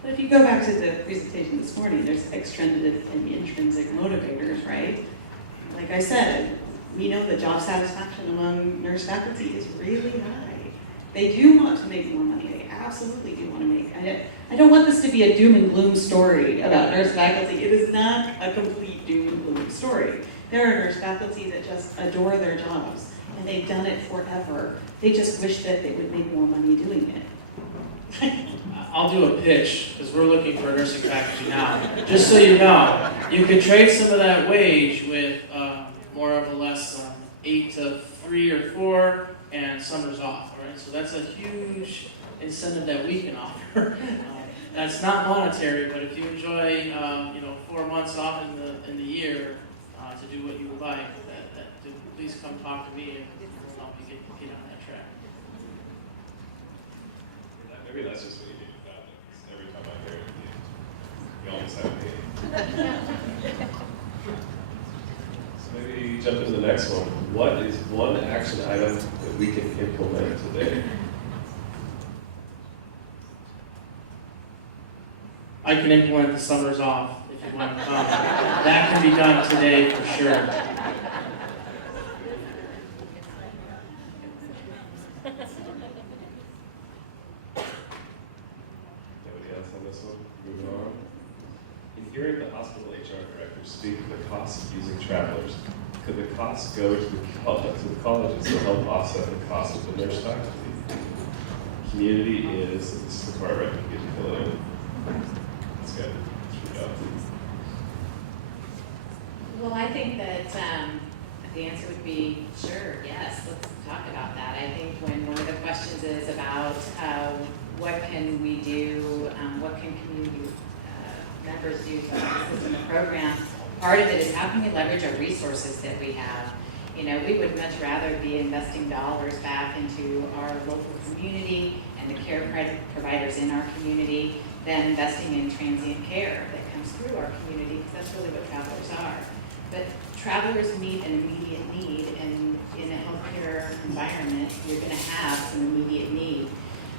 But if you go back to the presentation this morning, there's extrinsic and intrinsic motivators, right? Like I said, we know that job satisfaction among nurse faculty is really high. They do want to make more money. They absolutely do want to make. I don't want this to be a doom and gloom story about nurse faculty. It is not a complete doom and gloom story. There are nurse faculty that just adore their jobs, and they've done it forever. They just wish that they would make more money doing it. I'll do a pitch, because we're looking for a nursing faculty now. Just so you know, you can trade some of that wage with more of a less 8 to 3 or 4 and summers off, right? So that's a huge incentive that we can offer. That's not monetary, but if you enjoy 4 months off in the year to do what you would like, please come talk to me and we'll help you get on that track. Maybe that's just what you need to know, because every time I hear it, you almost have me. So maybe jump into the next one. What is one action item that we can implement today? I can implement the summers off if you want to come. That can be done today for sure. Anybody else on this one? Moving on. In hearing the hospital HR director speak of the cost of using travelers, could the costs go to the colleges to help offset the cost of the nurse faculty? Community is, this is the part where I can get to fill it in. That's good. Well, I think that the answer would be sure, yes, let's talk about that. I think when one of the questions is about what can we do, what can community members do to assist in the program, part of it is how can we leverage our resources that we have. You know, we would much rather be investing dollars back into our local community and the care providers in our community than investing in transient care that comes through our community, because that's really what travelers are. But travelers meet an immediate need, and in a healthcare environment, you're going to have some immediate need.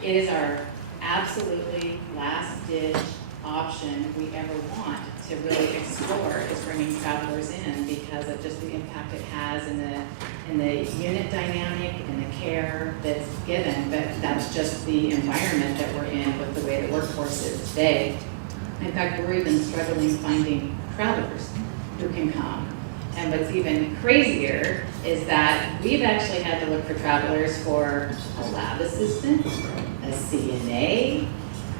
It is our absolutely last-ditch option we ever want to really explore is bringing travelers in, because of just the impact it has in the unit dynamic and the care that's given. But that's just the environment that we're in with the way the workforce is today. In fact, we're even struggling finding travelers who can come. And what's even crazier is that we've actually had to look for travelers for a lab assistant, a CNA,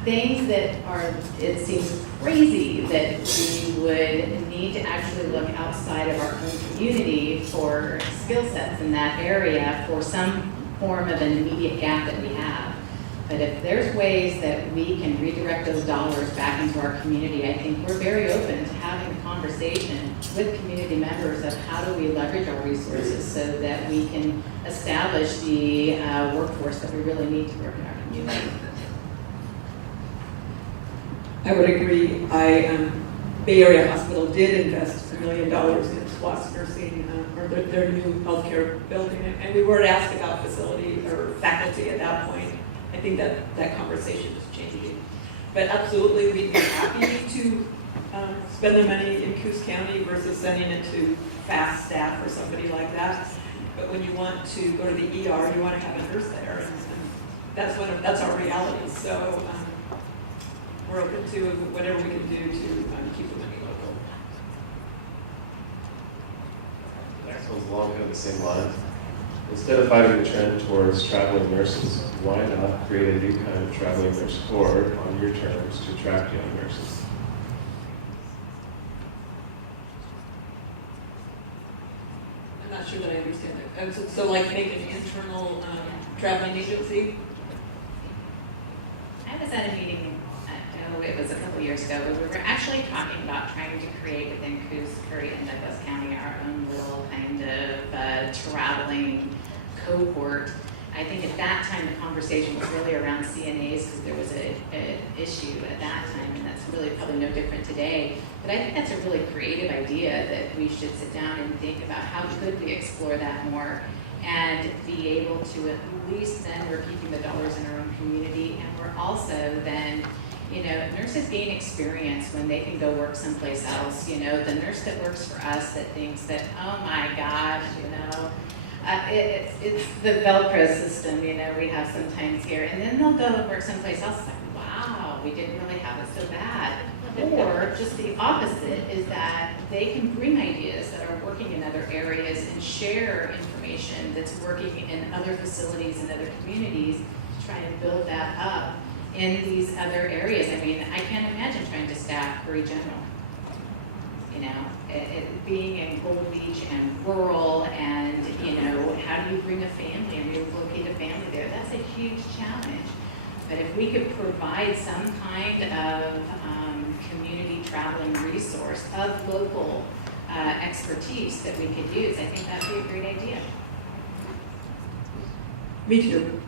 things that are, it seems crazy that we would need to actually look outside of our own community for skill sets in that area for some form of an immediate gap that we have. But if there's ways that we can redirect those dollars back into our community, I think we're very open to having a conversation with community members of how do we leverage our resources so that we can establish the workforce that we really need to work in our community. I would agree. Bay Area Hospital did invest $1 million in SWAT's nursing, or their new healthcare building, and we weren't asked about facility or faculty at that point. I think that conversation is changing. But absolutely, we'd be happy to spend the money in Coos County versus sending it to fast staff or somebody like that. But when you want to go to the ER, you want to have a nurse there, and that's our reality. So we're open to whatever we can do to keep the money local. Next one's along kind of the same line. Instead of fighting the trend towards traveling nurses, why not create a new kind of traveling nurse corps on your terms to attract young nurses? I'm not sure that I understand that. So like make an internal traveling agency? I was at a meeting, it was a couple years ago, where we were actually talking about trying to create within Coos, Curry, and Douglas County our own little kind of traveling cohort. I think at that time the conversation was really around CNAs because there was an issue at that time, and that's really probably no different today. But I think that's a really creative idea that we should sit down and think about how could we explore that more and be able to at least then we're keeping the dollars in our own community, and we're also then, you know, nurses gain experience when they can go work someplace else. You know, the nurse that works for us that thinks that, oh my gosh, you know, it's the Velcro system, you know, we have sometimes here. And then they'll go and work someplace else, like, wow, we didn't really have it so bad. Or just the opposite is that they can bring ideas that are working in other areas and share information that's working in other facilities and other communities to try and build that up in these other areas. I mean, I can't imagine trying to staff Curry General. You know, being in Gold Beach and rural, and you know, how do you bring a family and relocate a family there? That's a huge challenge. But if we could provide some kind of community traveling resource of local expertise that we could use, I think that'd be a great idea. Me too.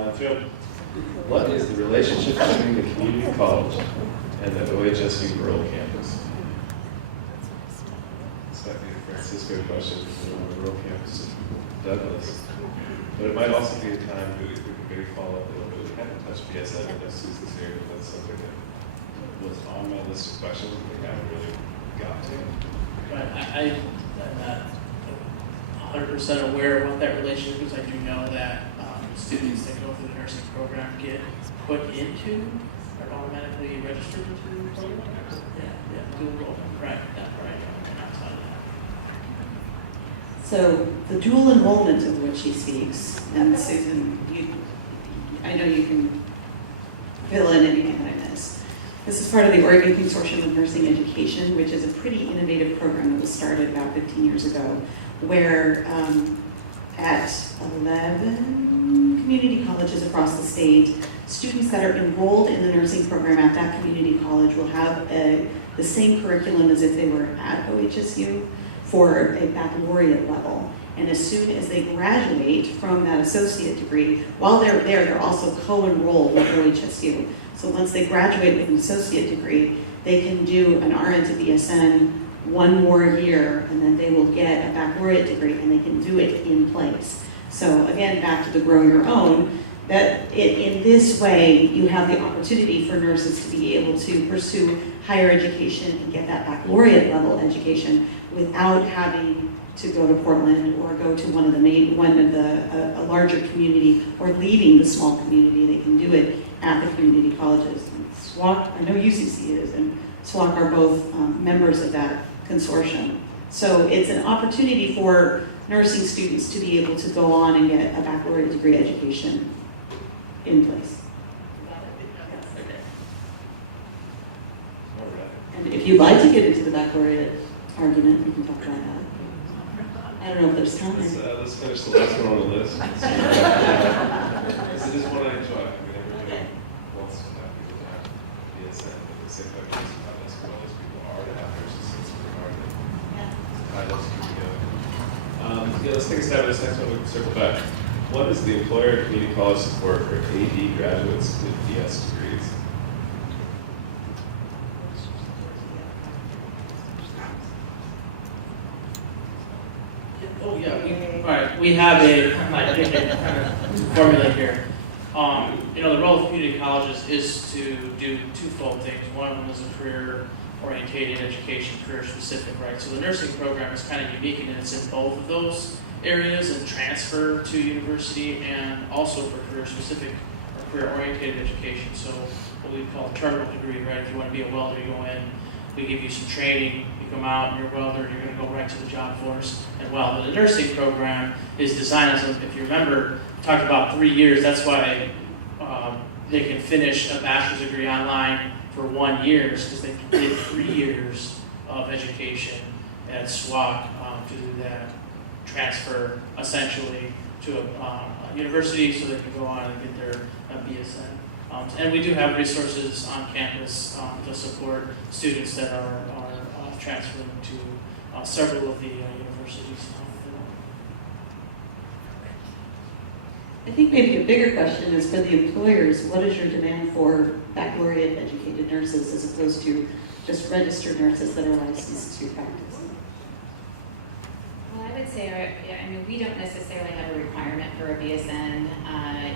flying through. What is the relationship between the community college and the OHSU rural campus? This might be a Francisco question from the rural campus of Douglas. But it might also be a time we could maybe follow up a little bit. We haven't touched BSN, I know Susie's here, but that's something that was on my list of questions that we haven't really got to. But I'm not 100% aware of what that relationship is. I do know that students that go through the nursing program get put into or automatically registered into the program. Yeah, dual enrollment, right, that's right. And outside of that. So the dual enrollment of which he speaks, and Susan, I know you can fill in anything that I miss. This is part of the Oregon Consortium of Nursing Education, which is a pretty innovative program that was started about 15 years ago, where at 11 community colleges across the state, students that are enrolled in the nursing program at that community college will have the same curriculum as if they were at OHSU for a baccalaureate level. And as soon as they graduate from that associate degree, while they're there, they're also co-enrolled with OHSU. So once they graduate with an associate degree, they can do an RN to BSN one more year, and then they will get a baccalaureate degree, and they can do it in place. So again, back to the grow your own, that in this way, you have the opportunity for nurses to be able to pursue higher education and get that baccalaureate level education without having to go to Portland or go to a larger community or leaving the small community. They can do it at the community colleges. And SWAC, I know UCC is, and SWAC are both members of that consortium. So it's an opportunity for nursing students to be able to go on and get a baccalaureate degree education in place. All right. And if you'd like to get into the baccalaureate argument, we can talk about that. I don't know if there's time. Let's finish the last one on the list. Because it is one I enjoy. I mean, everybody wants to have people to have BSN, but at the same time, it's not as well as people are to have nurses. So it's pretty hard to tie those two together. Let's take a stab at this next one. We can circle back. What is the employer community college support for AD graduates with DS degrees? Oh yeah, we have a kind of formula here. The role of community colleges is to do twofold things. One of them is a career-oriented education, career-specific, right? So the nursing program is kind of unique in that it's in both of those areas, and transfer to university, and also for career-specific or career-oriented education. So what we call a terminal degree, right? If you want to be a welder, you go in, we give you some training, you come out, you're a welder, you're going to go right to the job force and weld. But the nursing program is designed as, if you remember, we talked about 3 years. That's why they can finish a bachelor's degree online for 1 year, because they did 3 years of education at SWAC to do that transfer essentially to a university so they can go on and get their BSN. And we do have resources on campus to support students that are transferring to several of the universities. I think maybe a bigger question is for the employers, what is your demand for baccalaureate educated nurses as opposed to just registered nurses that are licensed to practice? Well, I would say, we don't necessarily have a requirement for a BSN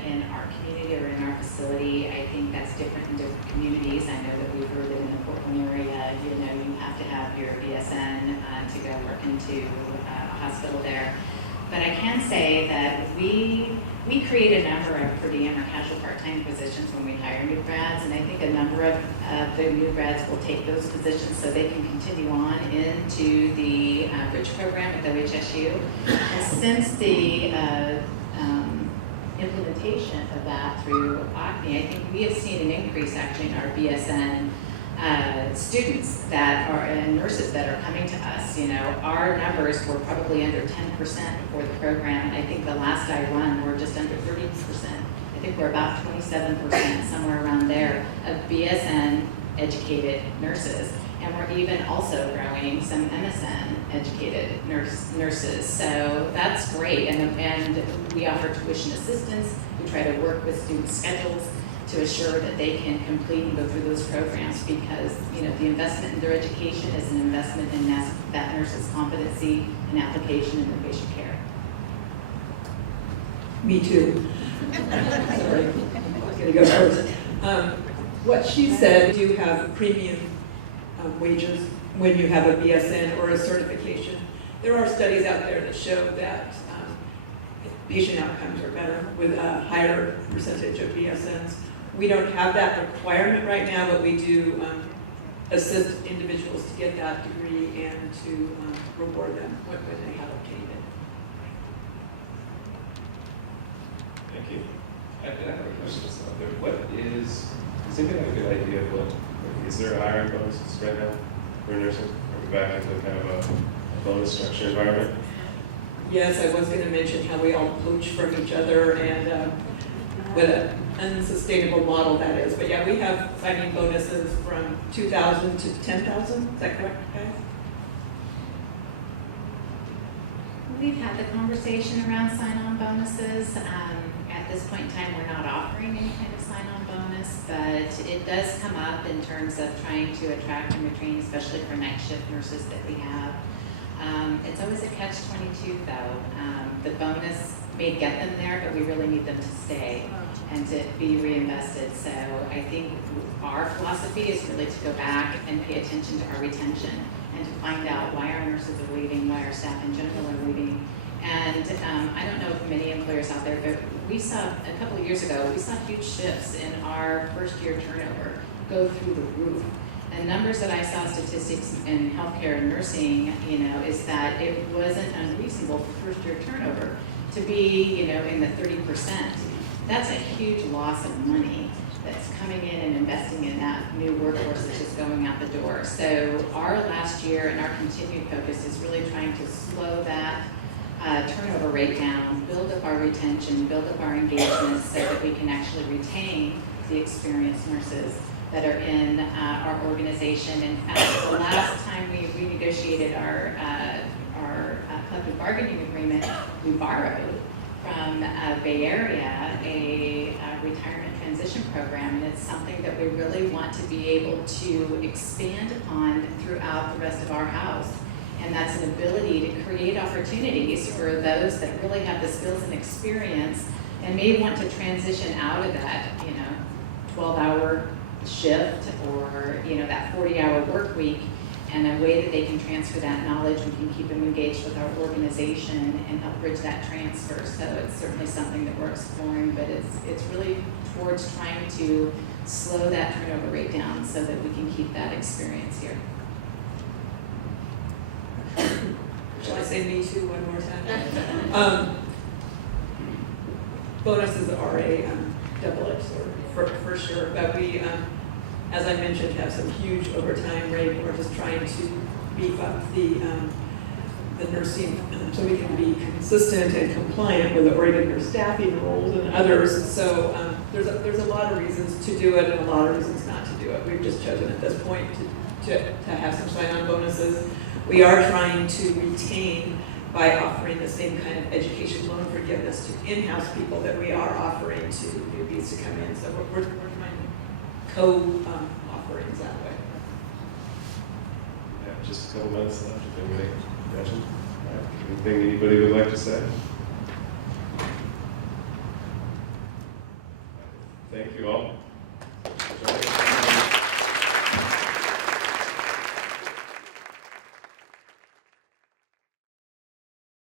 in our community or in our facility. I think that's different in different communities. I know that we've heard that in the Portland area, you have to have your BSN to go work into a hospital there. But I can say that we create a number of per diem or casual part-time positions when we hire new grads, and I think a number of the new grads will take those positions so they can continue on into the bridge program at OHSU. And since the implementation of that through Aase-Dean, I think we have seen an increase actually in our BSN students that are and nurses that are coming to us. Our numbers were probably under 10% before the program. I think the last I run were just under 30%. I think we're about 27%, somewhere around there, of BSN educated nurses. And we're even also growing some MSN educated nurses. So that's great. And we offer tuition assistance. We try to work with student schedules to assure that they can complete and go through those programs, because the investment in their education is an investment in that nurse's competency and application in their patient care. Me too. Sorry, I'm gonna go first. What she said, you have premium wages when you have a BSN or a certification. There are studies out there that show that patient outcomes are better with a higher percentage of BSNs. We don't have that requirement right now, but we do assist individuals to get that degree and to reward them when they have obtained it. Thank you. I have a question out there. Does anybody have a good idea of is there a hiring bonus right now for nursing? Are we back into kind of a bonus structure environment? Yes, I was going to mention how we all pooch from each other and what an unsustainable model that is. But yeah, we have signing bonuses from $2,000 to $10,000. Is that correct, guys? We've had the conversation around sign-on bonuses. At this point in time, we're not offering any kind of sign-on bonus, but it does come up in terms of trying to attract and retain, especially for night shift nurses that we have. It's always a catch-22 though. The bonus may get them there, but we really need them to stay and to be reinvested. So I think our philosophy is really to go back and pay attention to our retention and to find out why our nurses are leaving, why our staff in general are leaving. And I don't know if many employers out there, but we saw a couple of years ago, we saw huge shifts in our first year turnover go through the roof. And numbers that I saw, statistics in healthcare and nursing, is that it wasn't unreasonable for first year turnover to be, in the 30%. That's a huge loss of money that's coming in and investing in that new workforce that's just going out the door. So our last year and our continued focus is really trying to slow that turnover rate down, build up our retention, build up our engagement so that we can actually retain the experienced nurses that are in our organization. In fact, the last time we renegotiated our collective bargaining agreement, we borrowed from Bay Area a retirement transition program, and it's something that we really want to be able to expand upon throughout the rest of our house. And that's an ability to create opportunities for those that really have the skills and experience and may want to transition out of that, 12-hour shift or, that 40-hour work week, and a way that they can transfer that knowledge. We can keep them engaged with our organization and help bridge that transfer. So it's certainly something that we're exploring, but it's really towards trying to slow that turnover rate down so that we can keep that experience here. Shall I say me too one more time? Bonuses are a double-edged sword for sure, but we, as I mentioned, have some huge overtime rate. We're just trying to beef up the nursing so we can be consistent and compliant with the Oregon nurse staffing rules and others. So there's a lot of reasons to do it and a lot of reasons not to do it. We've just chosen at this point to have some sign-on bonuses. We are trying to retain by offering the same kind of education loan forgiveness to in-house people that we are offering to newbies to come in. So we're trying to co-offerings that way. Yeah, just a couple minutes left. If anybody, Gretchen, anything anybody would like to say?